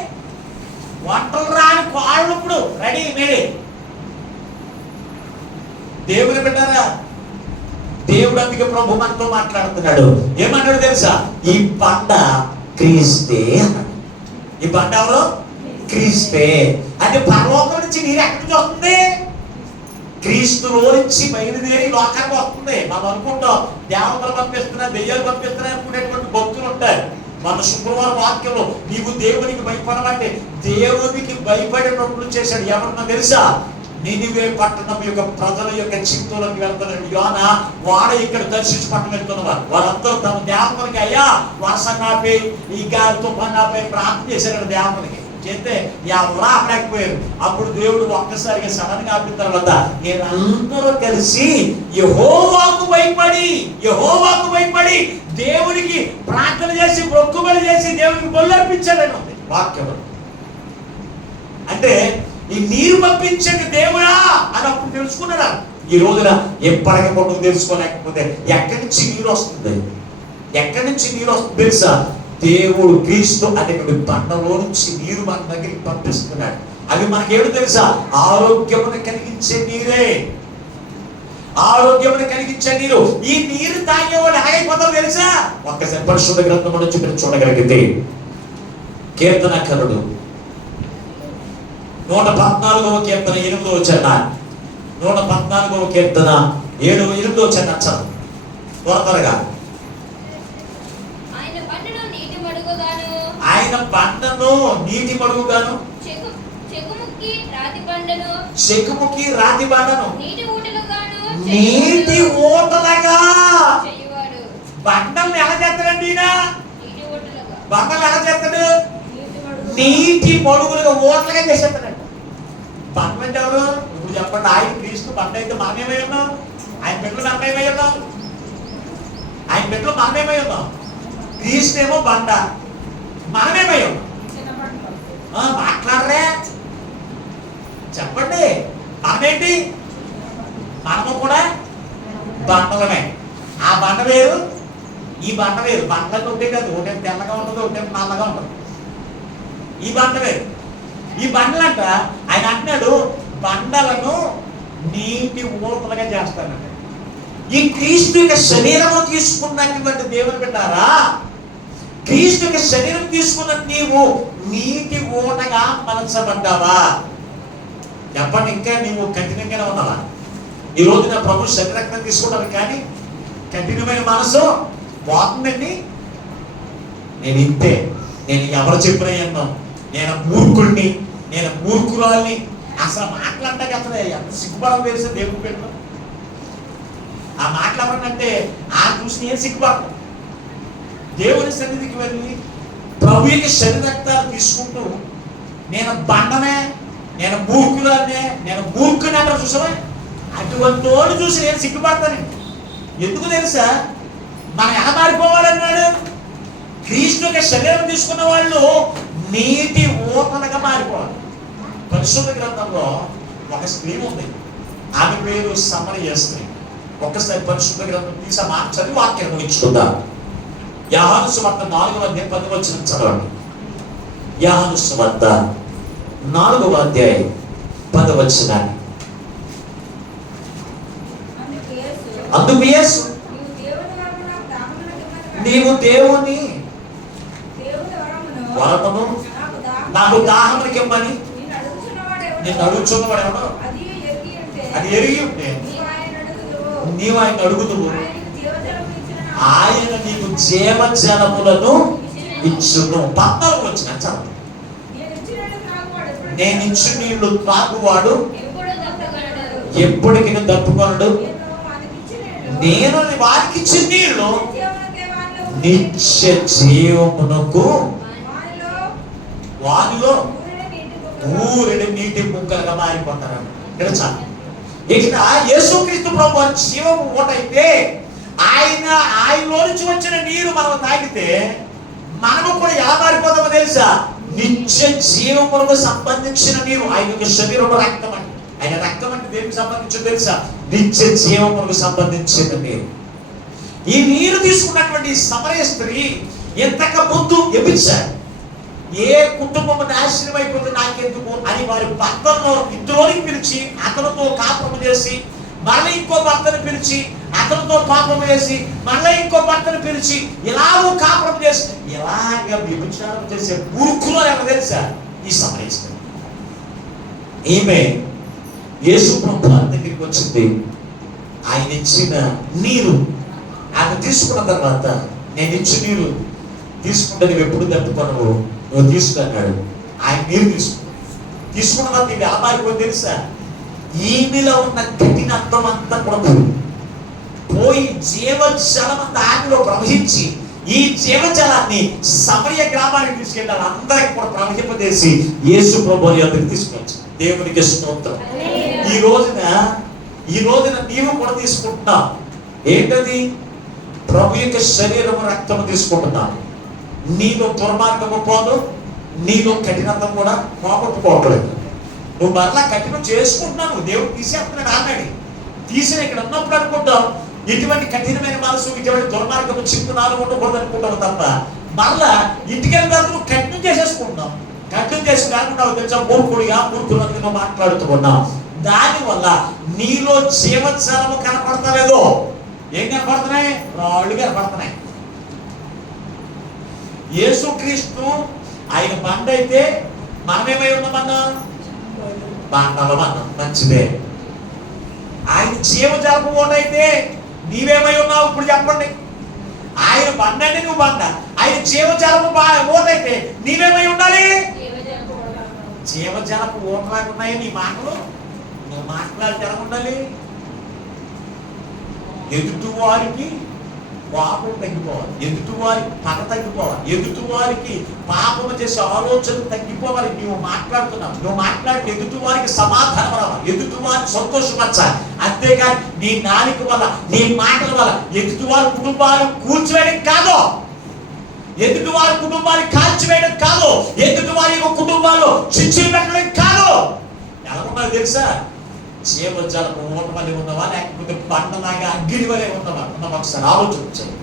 వంటలు రాని కాళ్ళు ఇప్పుడు రెడీ మేడే. దేవుని పెట్టారా? దేవుడు అందుకే ప్రభు మనతో మాట్లాడుతున్నాడు. ఏమన్నాడు తెలుసా? ఈ బండ క్రీస్తే అన్నాడు. ఈ బండ ఎవరు? క్రీస్తే. అంటే పరలోకం నుంచి నీరు ఎక్కడి నుంచి వస్తుంది? క్రీస్తులో నుంచి బయలుదేరి లోకానికి వస్తుంది. మనం అనుకుంటాం దేవతలు పంపిస్తున్నా దెయ్యాలు పంపిస్తున్నా అనుకునేటువంటి భక్తులు ఉంటారు. మన శుక్రవారం వాక్యంలో నీవు దేవునికి భయపడమంటే దేవునికి భయపడేటప్పుడు చేశాడు. ఎవరన్నా తెలుసా? నినివే పట్టణం యొక్క ప్రజల యొక్క చింతలోకి వెళ్తున్నాడు యోనా. వాడ ఇక్కడ దర్శించి పట్టణం వెళ్తున్నవారు వాళ్ళందరూ తమ దేవతలకి అయ్యా వర్షం ఆపే ఈ గాలితో పని ఆపే ప్రార్థన చేశారు. దేవతలకి చేస్తే ఎవరు ఆపలేకపోయారు. అప్పుడు దేవుడు ఒక్కసారిగా సడన్ గా ఆపిన తర్వాత వీళ్ళందరూ కలిసి యెహోవాకు భయపడి దేవునికి ప్రార్థన చేసి మొక్కుబడి చేసి దేవునికి బొల్లర్పించాడని ఉంది వాక్యం. అంటే ఈ నీరు పంపించండి దేవుడా అని అప్పుడు తెలుసుకున్నాడా? ఈ రోజున ఎప్పటికీ కొడుకు తెలుసుకోలేకపోతే ఎక్కడి నుంచి నీరు వస్తుంది? తెలుసా? దేవుడు క్రీస్తు అనేటువంటి బండలో నుంచి నీరు మన దగ్గరికి పంపిస్తున్నాడు. అవి మనకేమిటి తెలుసా? ఆరోగ్యమును కలిగించే నీరే. ఆరోగ్యమును కలిగించే నీరు. ఈ నీరు తాగేవాడు ఎలాగైపోతావు తెలుసా? ఒక్కసారి పరిశుద్ధ గ్రంథం నుంచి మీరు చూడగలిగితే కీర్తనకారుడు 114వ కీర్తన 8వ వచనం, 114వ కీర్తన 8వ వచనం చదువు త్వరగా. ఆయన బండను నీటి మడుగుగాను, చెకుముకి రాతి బండను నీటి ఊటలుగా. బండల్ని ఎలా చేస్తాడండి ఈయన? బండలు ఎలా చేస్తాడు? నీటి మడుగులుగా ఓట్లుగా చేసేస్తాడండి. బండ అంటే ఎవరు? ఇప్పుడు చెప్పండి. ఆయన క్రీస్తు బండ అయితే మనమేమై ఉన్నాం? ఆయన బిడ్డలు మనమేమై ఉన్నాం? ఆయన బిడ్డలు మనమేమై ఉన్నాం? క్రీస్తు ఏమో బండ, మనమేమై ఉన్నాం? మాట్లాడరే చెప్పండి. మనమేంటి? మనము కూడా బండలమే. ఆ బండ వేరు, ఈ బండ వేరు. బండలు ఒకటే కాదు, ఒకటే తెల్లగా ఉంటుంది, ఒకటే నల్లగా ఉంటుంది. ఈ బండ వేరు. ఈ బండలంట ఆయన అంటున్నాడు బండలను నీటి ఊటలుగా చేస్తానంట. ఈ క్రీస్తు యొక్క శరీరము తీసుకున్నటువంటి దేవుని బిడ్డారా, క్రీస్తు యొక్క శరీరం తీసుకున్న నీవు నీటి ఊటగా మలచబడ్డావా? చెప్పండి. ఇంకా నీవు కఠినంగానే ఉన్నావా? ఈ రోజు నా ప్రభు శరీరం తీసుకుంటాను కానీ కఠినమైన మనసు పోతుందండి. నేను ఇంతే, నేను ఎవరు చెప్పినా ఎన్నో, నేను మూర్ఖుడిని, నేను మూర్ఖురాల్ని. అసలు మాట్లాడటానికి అసలు ఎంత సిగ్గుపడం తెలుసా దేవుని పెట్టు. ఆ మాట్లాడాలంటే ఆ చూసి నేను సిగ్గుపడతాను. దేవుని సన్నిధికి వెళ్ళి ప్రభు యొక్క శరీరక్తాలు తీసుకుంటూ నేను బండనే, నేను మూర్ఖురాన్నే, నేను మూర్ఖుని అంటారు చూసావా? అటువంటి వాడు చూసి నేను సిగ్గుపడతానండి. ఎందుకు తెలుసా? మనం ఎలా మారిపోవాలన్నాడు? క్రీస్తు యొక్క శరీరం తీసుకున్న వాళ్ళు నీటి ఊటలుగా మారిపోవాలి. పరిశుద్ధ గ్రంథంలో ఒక స్త్రీ ఉంది, ఆమె పేరు సమరయ స్త్రీ. ఒక్కసారి పరిశుద్ధ గ్రంథం తీసా చదివి వాక్యం ముగించుకుందాం. యోహాను సువార్త 4వ అధ్యాయం 10వ వచనం చదవండి. యోహాను సువార్త 4వ అధ్యాయం 10వ వచనాన్ని. అందుకు యేసు, నీవు దేవుని వరమును నాకు దాహమునికి ఇమ్మని నేను అడుగుచున్నవాడు ఎవడో అది ఎరిగి ఉంటే నీవు ఆయన అడుగుదువు, ఆయన నీకు జీవజలములను ఇచ్చును. 14వ వచనం చదవండి. నేను ఇచ్చు నీళ్లు త్రాగువాడు ఎప్పటికీ తప్పుకొనడు, నేను వారికి ఇచ్చిన నీళ్లు నిత్య జీవమునకు వారిలో ఊరిని నీటి ముక్కలుగా మారిపోతారు. తెలుసా? ఇక్కడ యేసుక్రీస్తు ప్రభు జీవము ఓటైతే ఆయనలో నుంచి వచ్చిన నీరు మనం తాగితే మనము కూడా ఎలా మారిపోతామో తెలుసా? నిత్య జీవమునకు సంబంధించిన నీరు. ఆయన యొక్క శరీరంలో రక్తం అంటే, ఆయన రక్తం అంటే దేనికి సంబంధించింది తెలుసా? నిత్య జీవమునకు సంబంధించిన నీరు. ఈ నీరు తీసుకున్నటువంటి సమరయ స్త్రీ ఎంతక ముందు ఎపించారు. ఏ కుటుంబం నాశనం అయిపోతే నాకెందుకు అని వారి భర్తను ఇంట్లోనికి పిలిచి అతనితో కాపురం చేసి, మళ్ళీ ఇంకో భర్తను పిలిచి అతనితో పాపం చేసి, మళ్ళీ ఇంకో భర్తను పిలిచి ఇలాగో కాపురం చేసి ఇలాగ వ్యభిచారం చేసే మూర్ఖులు ఎవరు తెలుసా? ఈ సమరయ స్త్రీ. ఈమె యేసు ప్రభు దగ్గరికి వచ్చింది. ఆయన ఇచ్చిన నీరు ఆయన తీసుకున్న తర్వాత, నేను ఇచ్చిన నీరు తీసుకుంటే నువ్వు ఎప్పుడు తప్పుకొనవు, నువ్వు తీసుకున్నాడు. ఆయన నీరు తీసుకున్న తర్వాత ఇవి ఎలా మారిపోయి తెలుసా? ఈమెలో ఉన్న కఠినత్వం అంతా కూడా పోయి జీవజలం అంతా ఆమెలో ప్రవహించి ఈ జీవజలాన్ని సమరయ గ్రామానికి తీసుకెళ్ళాలి. అందరికి కూడా ప్రవహింపజేసి యేసు ప్రభువుని దగ్గరికి తీసుకొచ్చి దేవునికి స్తోత్రం. ఈ రోజున నీవు కూడా తీసుకుంటున్నావు. ఏంటది? ప్రభు యొక్క శరీరము రక్తము తీసుకుంటున్నాను. నీలో దుర్మార్గము పోదు, నీలో కఠినత్వం కూడా పోగొట్టుకోవట్లేదు. నువ్వు మరలా కఠినం చేసుకుంటున్నావు. దేవుడు తీసేస్తున్నాడు ఆల్రెడీ. తీసిన ఇక్కడ ఉన్నప్పుడు అనుకుంటావు ఇటువంటి కఠినమైన మనసు, ఇటువంటి దుర్మార్గము చిక్కునాలు ఉండకూడదు అనుకుంటావు తప్ప, మరలా ఇంటికి వెళ్ళిన తర్వాత నువ్వు కఠినం చేసేసుకుంటున్నావు. కఠినం చేసి కాకుండా తెలుసా? మూర్ఖుడిగా మూర్ఖులందరితో మాట్లాడుతూ ఉన్నావు. దానివల్ల నీలో జీవజలము కనపడతలేదు. ఏం కనపడుతున్నాయి? రాళ్ళు కనపడుతున్నాయి. యేసుక్రీస్తు ఆయన బండ అయితే మనమేమై ఉన్నామన్నా? బండలో మనం మంచిదే. ఆయన జీవజలపు ఓటైతే నీవేమై ఉన్నావు? ఇప్పుడు చెప్పండి. ఆయన బండ అంటే నువ్వు బండ, ఆయన జీవజలపు ఓటైతే నీవేమై ఉండాలి? జీవజలపు ఓటలాగా ఉన్నాయి నీ మాటలు. నువ్వు మాట్లాడితే ఎలా ఉండాలి? ఎదుటి వారికి పాపం తగ్గిపోవాలి, ఎదుటి వారికి పగ తగ్గిపోవాలి, ఎదుటి వారికి పాపం చేసే ఆలోచనలు తగ్గిపోవాలి. నువ్వు మాట్లాడుతున్నావు, నువ్వు మాట్లాడితే ఎదుటి వారికి సమాధానం రావాలి, ఎదుటి వారికి సంతోషపరచాలి. అంతేకాని నీ నాలుక వల్ల, నీ మాటల వల్ల ఎదుటి వారి కుటుంబాలు కూల్చివేయడం కాదు, ఎదుటి వారి కుటుంబాన్ని కాల్చివేయడం కాదు, ఎదుటి వారి కుటుంబాల్లో చిచ్చులు పెట్టడం కాదు. ఎలా ఉన్నారు తెలుసా? జీవజలపు ఓట వలె ఉన్నవా, లేకపోతే బండలాగా అగ్ని వలె ఉన్నవా? ఒకసారి ఆలోచన చేయండి.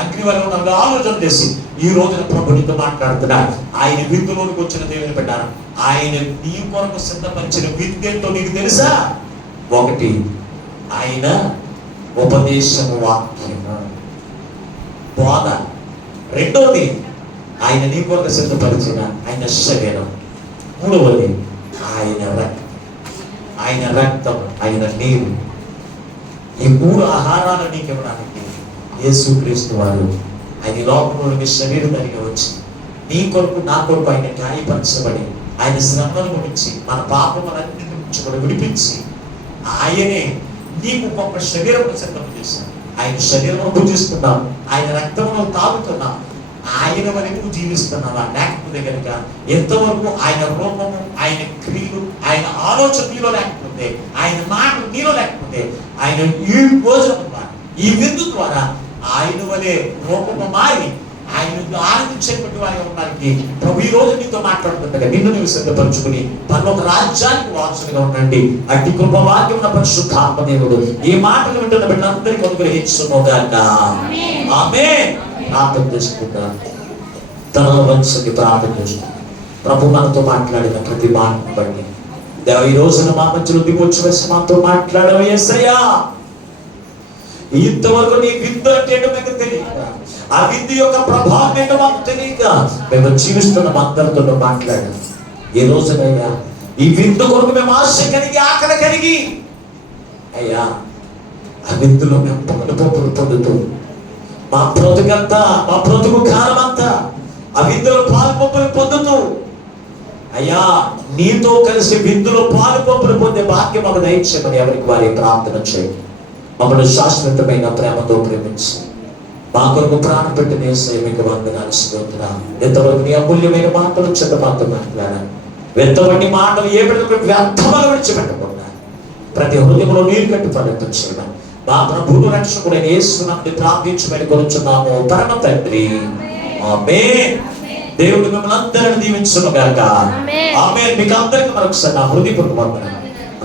అగ్ని వలె ఉన్న ఆలోచన చేసి ఈ రోజున ప్రభు నీతో మాట్లాడుతున్నాడు. ఆయన విందులోనికి వచ్చిన దేవుని పెట్టారు. ఆయన నీ కొరకు సిద్ధపరిచిన విందు ఏంటో నీకు తెలుసా? ఒకటి, ఆయన ఉపదేశము, వాక్యము, బోధ. రెండోది, ఆయన నీ కొరకు సిద్ధపరిచిన ఆయన శరీరం. మూడవది, ఆయన రక్తం, ఆయన రక్తం, ఆయన నీరు. ఈ మూడు ఆహారాలు నీకు ఇవ్వడానికి యేసుక్రీస్తు వారు ఆయన లోకంలోని శరీరం కలిగి వచ్చి నీ కొరకు నా కొరకు ఆయన గాయపరచబడి ఆయన శ్రమను గురించి మన పాపములన్నిటి నుంచి కూడా విడిపించి ఆయనే నీకు గొప్ప శరీరం సిద్ధం చేశాడు. ఆయన శరీరం భుజిస్తున్నావు, ఆయన రక్తమును తాగుతున్నావు, ఆయన వల్ల నువ్వు జీవిస్తున్నావా? లేకపోతే కనుక ఎంతవరకు ఆయన రూపము, ఆయన క్రియలు, ఆయన ఆలోచన నీలో లేకపోతే, ఆయన మాటలు నీలో లేకపోతే, ఆయన ఈ భోజనం ద్వారా, ఈ విందు ద్వారా ఆయన వలె రూపము మారి ఆయన ఆనందించేటువంటి వారి ఉండడానికి ప్రభు ఈ రోజు నీతో మాట్లాడుతుండగా నిన్ను నువ్వు సిద్ధపరచుకుని పరలోక రాజ్యానికి వారసునిగా ఉండండి. అట్టి కృపవాక్యం ఉన్న పరిశుద్ధాత్మ దేవుడు ఈ మాటలు వింటున్న బిడ్డలందరికీ అనుగ్రహించునుగాక. ఆమేన్. ప్రార్థన చేసుకుంటా, తన వంశకి ప్రార్థన చేసుకుంటా. ప్రభు మనతో మాట్లాడిన ప్రతి మాటను బట్టి దేవ ఈ రోజున మా మధ్యలో దిగొచ్చి వచ్చి మాతో మాట్లాడవు యేసయ్యా. ఇంతవరకు నీ విందు అంటే ఏంటో మీకు తెలియక, ఆ విందు యొక్క ప్రభావం ఏంటో మాకు తెలియక మేము జీవిస్తున్న అందరితో మాట్లాడాం. ఈ రోజునయ్యా ఈ విందు కొరకు మేము ఆశ కలిగి, ఆకలి కలిగి అయ్యా ఆ విందులో మేము పొగలు పొందుతూ మా బ్రతుకంతా, మా బ్రతుకు కాలం అంతా ఆ విందులో పాలు పొందుతూ అయ్యా నీతో కలిసి విందులో పాలు పొందే భాగ్యం మాకు దయచేయమని ఎవరికి వారి ప్రార్థన చేయండి. మమ్మల్ని శాశ్వతమైన ప్రేమతో ప్రేమించి మా కొరకు ప్రాణం పెట్టిన యేసయ్య మీకు వందనాలు, స్తోత్రాలు. ఎంతవరకు నీ అమూల్యమైన మాటలు చెడ్డ మాతో మాట్లాడాలి. ఎంతమంది మాటలు ఏ బిడ్డకు వ్యర్థములు విడిచిపెట్టకుండా ప్రతి హృదయంలో నీరు కట్టి ఫలింపచేయడం మా ప్రభువును రక్షకుడైన యేసునామమున ప్రార్థించి వేడుకొనుచున్నాము పరమ తండ్రి. ఆమేన్. దేవుడు మిమ్మల్ని అందరిని దీవించును గాక. ఆమేన్. మీకు అందరికీ మరొకసారి నా హృదయపూర్వక వందనాలు.